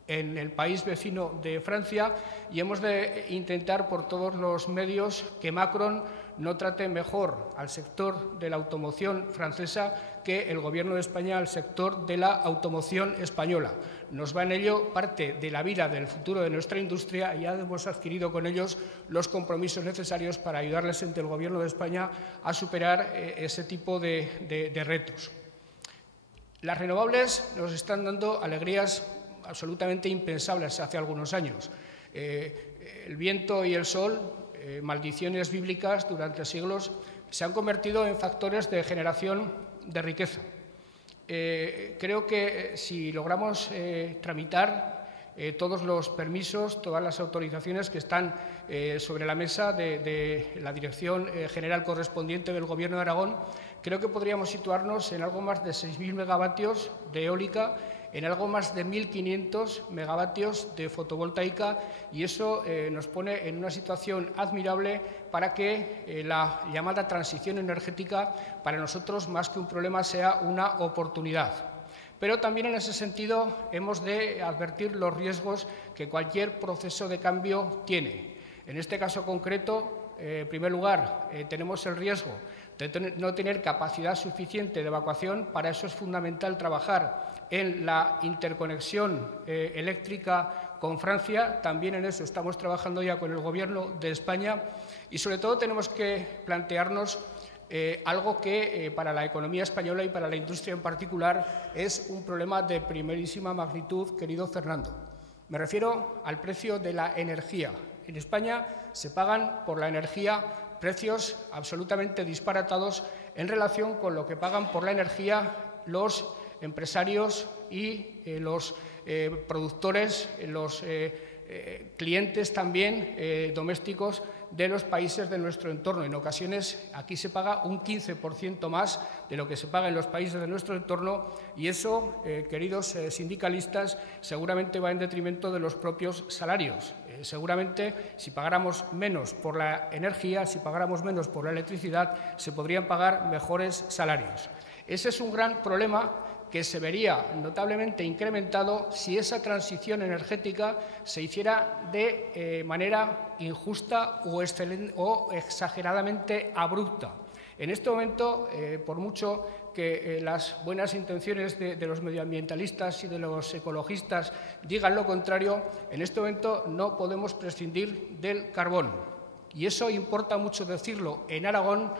en el país vecino de Francia, y hemos de intentar por todos los medios que Macron no trate mejor al sector de la automoción francesa que el Gobierno de España al sector de la automoción española. Nos va en ello parte de la vida del futuro de nuestra industria, y ya hemos adquirido con ellos los compromisos necesarios para ayudarles entre el Gobierno de España a superar ese tipo de retos. Las renovables nos están dando alegrías absolutamente impensables hace algunos años. El viento y el sol, maldiciones bíblicas durante siglos, se han convertido en factores de generación de riqueza. Creo que si logramos tramitar todos los permisos, todas las autorizaciones que están sobre la mesa de la Dirección General correspondiente del Gobierno de Aragón, creo que podríamos situarnos en algo más de 6.000 megavatios de eólica, en algo más de 1.500 megavatios de fotovoltaica, y eso nos pone en una situación admirable para que la llamada transición energética para nosotros, más que un problema, sea una oportunidad. Pero también en ese sentido hemos de advertir los riesgos que cualquier proceso de cambio tiene. En este caso concreto, en primer lugar, tenemos el riesgo de no tener capacidad suficiente de evacuación. Para eso es fundamental trabajar en la interconexión eléctrica con Francia. También en eso estamos trabajando ya con el Gobierno de España y, sobre todo, tenemos que plantearnos algo que para la economía española y para la industria en particular es un problema de primerísima magnitud, querido Fernando. Me refiero al precio de la energía. En España se pagan por la energía precios absolutamente disparatados en relación con lo que pagan por la energía los empresarios y los productores, los clientes también domésticos de los países de nuestro entorno. En ocasiones aquí se paga un 15% más de lo que se paga en los países de nuestro entorno y eso, queridos sindicalistas, seguramente va en detrimento de los propios salarios. Seguramente si pagáramos menos por la energía, si pagáramos menos por la electricidad, se podrían pagar mejores salarios. Ese es un gran problema que se vería notablemente incrementado si esa transición energética se hiciera de manera injusta o exageradamente abrupta. En este momento, por mucho que las buenas intenciones de los medioambientalistas y de los ecologistas digan lo contrario, en este momento no podemos prescindir del carbón. Y eso importa mucho decirlo en Aragón,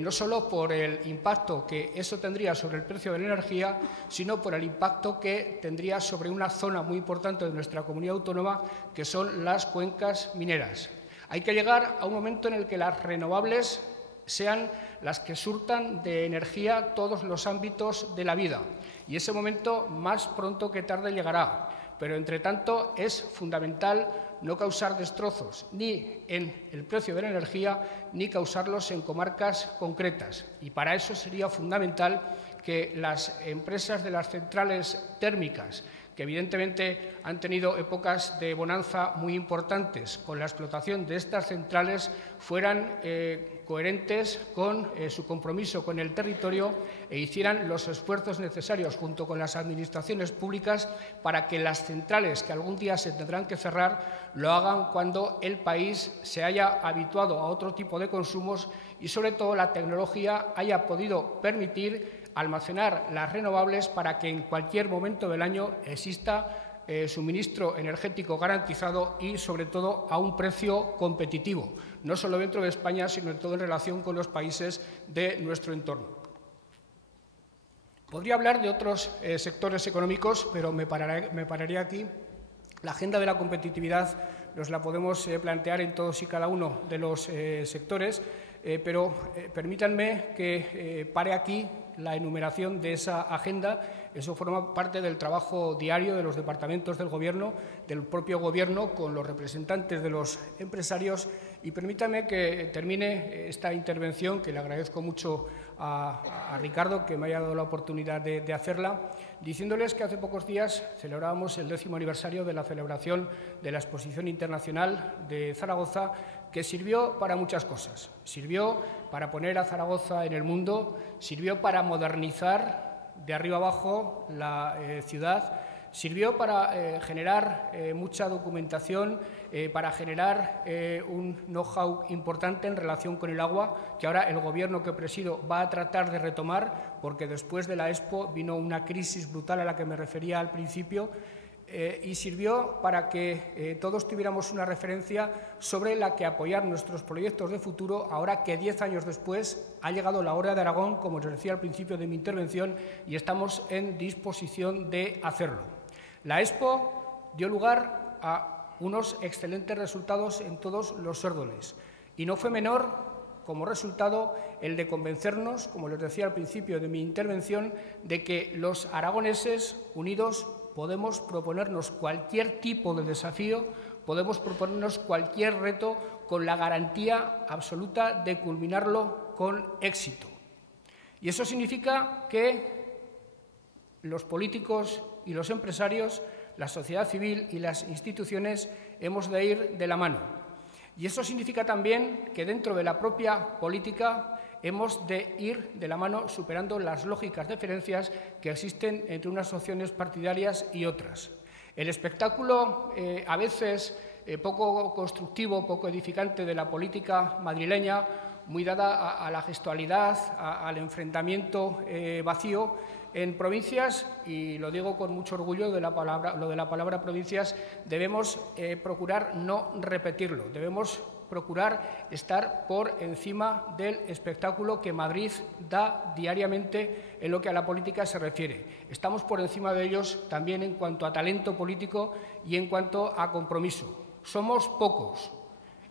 no solo por el impacto que eso tendría sobre el precio de la energía, sino por el impacto que tendría sobre una zona muy importante de nuestra comunidad autónoma, que son las cuencas mineras. Hay que llegar a un momento en el que las renovables sean las que surtan de energía todos los ámbitos de la vida. Y ese momento, más pronto que tarde, llegará. Pero, entre tanto, es fundamental no causar destrozos ni en el precio de la energía ni causarlos en comarcas concretas. Y para eso sería fundamental que las empresas de las centrales térmicas, que evidentemente han tenido épocas de bonanza muy importantes con la explotación de estas centrales, fueran coherentes con su compromiso con el territorio e hicieran los esfuerzos necesarios junto con las administraciones públicas para que las centrales que algún día se tendrán que cerrar lo hagan cuando el país se haya habituado a otro tipo de consumos y, sobre todo, la tecnología haya podido permitir almacenar las renovables para que en cualquier momento del año exista suministro energético garantizado y, sobre todo, a un precio competitivo, no solo dentro de España, sino en todo en relación con los países de nuestro entorno. Podría hablar de otros sectores económicos, pero me pararía aquí. La agenda de la competitividad nos la podemos plantear en todos y cada uno de los sectores, pero permítanme que pare aquí la enumeración de esa agenda. Eso forma parte del trabajo diario de los departamentos del Gobierno, del propio Gobierno, con los representantes de los empresarios. Y permítame que termine esta intervención, que le agradezco mucho a Ricardo que me haya dado la oportunidad de hacerla, diciéndoles que hace pocos días celebrábamos el 10º aniversario de la celebración de la Exposición Internacional de Zaragoza, que sirvió para muchas cosas. Sirvió para poner a Zaragoza en el mundo, sirvió para modernizar de arriba abajo la ciudad, sirvió para generar mucha documentación, para generar un know-how importante en relación con el agua, que ahora el Gobierno que presido va a tratar de retomar, porque después de la Expo vino una crisis brutal a la que me refería al principio, y sirvió para que todos tuviéramos una referencia sobre la que apoyar nuestros proyectos de futuro, ahora que 10 años después ha llegado la hora de Aragón, como os decía al principio de mi intervención, y estamos en disposición de hacerlo. La Expo dio lugar a unos excelentes resultados en todos los órdenes, y no fue menor como resultado el de convencernos, como les decía al principio de mi intervención, de que los aragoneses unidos podemos proponernos cualquier tipo de desafío, podemos proponernos cualquier reto con la garantía absoluta de culminarlo con éxito. Y eso significa que los políticos y los empresarios, la sociedad civil y las instituciones hemos de ir de la mano. Y eso significa también que dentro de la propia política hemos de ir de la mano superando las lógicas diferencias que existen entre unas opciones partidarias y otras. El espectáculo, a veces poco constructivo, poco edificante de la política madrileña, muy dada a la gestualidad, al enfrentamiento vacío, en provincias, y lo digo con mucho orgullo, lo de la palabra provincias, debemos procurar no repetirlo, debemos procurar estar por encima del espectáculo que Madrid da diariamente en lo que a la política se refiere. Estamos por encima de ellos también en cuanto a talento político y en cuanto a compromiso. Somos pocos.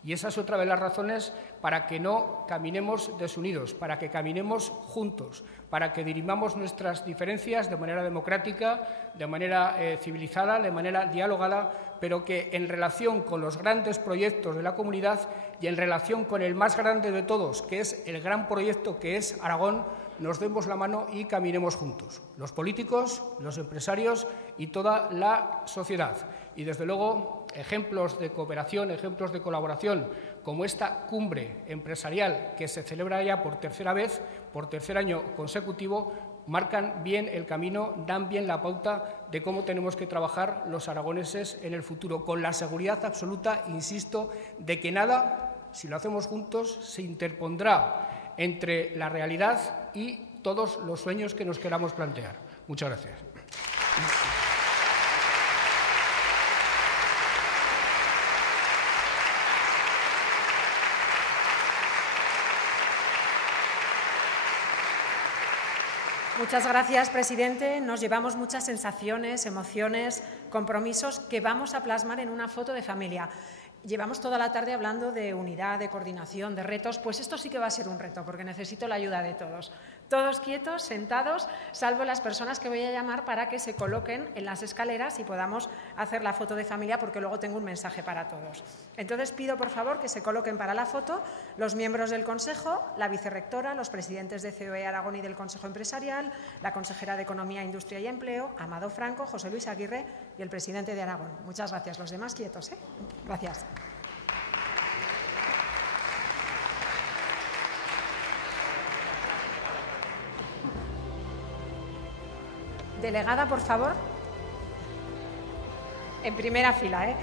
Y esa es otra de las razones para que no caminemos desunidos, para que caminemos juntos, para que dirimamos nuestras diferencias de manera democrática, de manera civilizada, de manera dialogada, pero que en relación con los grandes proyectos de la comunidad y en relación con el más grande de todos, que es el gran proyecto que es Aragón, nos demos la mano y caminemos juntos, los políticos, los empresarios y toda la sociedad. Y, desde luego, ejemplos de cooperación, ejemplos de colaboración, como esta cumbre empresarial que se celebra ya por tercera vez, por tercer año consecutivo, marcan bien el camino, dan bien la pauta de cómo tenemos que trabajar los aragoneses en el futuro, con la seguridad absoluta, insisto, de que nada, si lo hacemos juntos, se interpondrá entre la realidad y todos los sueños que nos queramos plantear. Muchas gracias. Muchas gracias, presidente. Nos llevamos muchas sensaciones, emociones, compromisos que vamos a plasmar en una foto de familia. Llevamos toda la tarde hablando de unidad, de coordinación, de retos. Pues esto sí que va a ser un reto, porque necesito la ayuda de todos. Todos quietos, sentados, salvo las personas que voy a llamar para que se coloquen en las escaleras y podamos hacer la foto de familia, porque luego tengo un mensaje para todos. Entonces, pido, por favor, que se coloquen para la foto los miembros del Consejo, la vicerrectora, los presidentes de COE Aragón y del Consejo Empresarial, la consejera de Economía, Industria y Empleo, Amado Franco, José Luis Aguirre y el presidente de Aragón. Muchas gracias. Los demás quietos, ¿eh? Gracias. Delegada, por favor. En primera fila, ¿eh?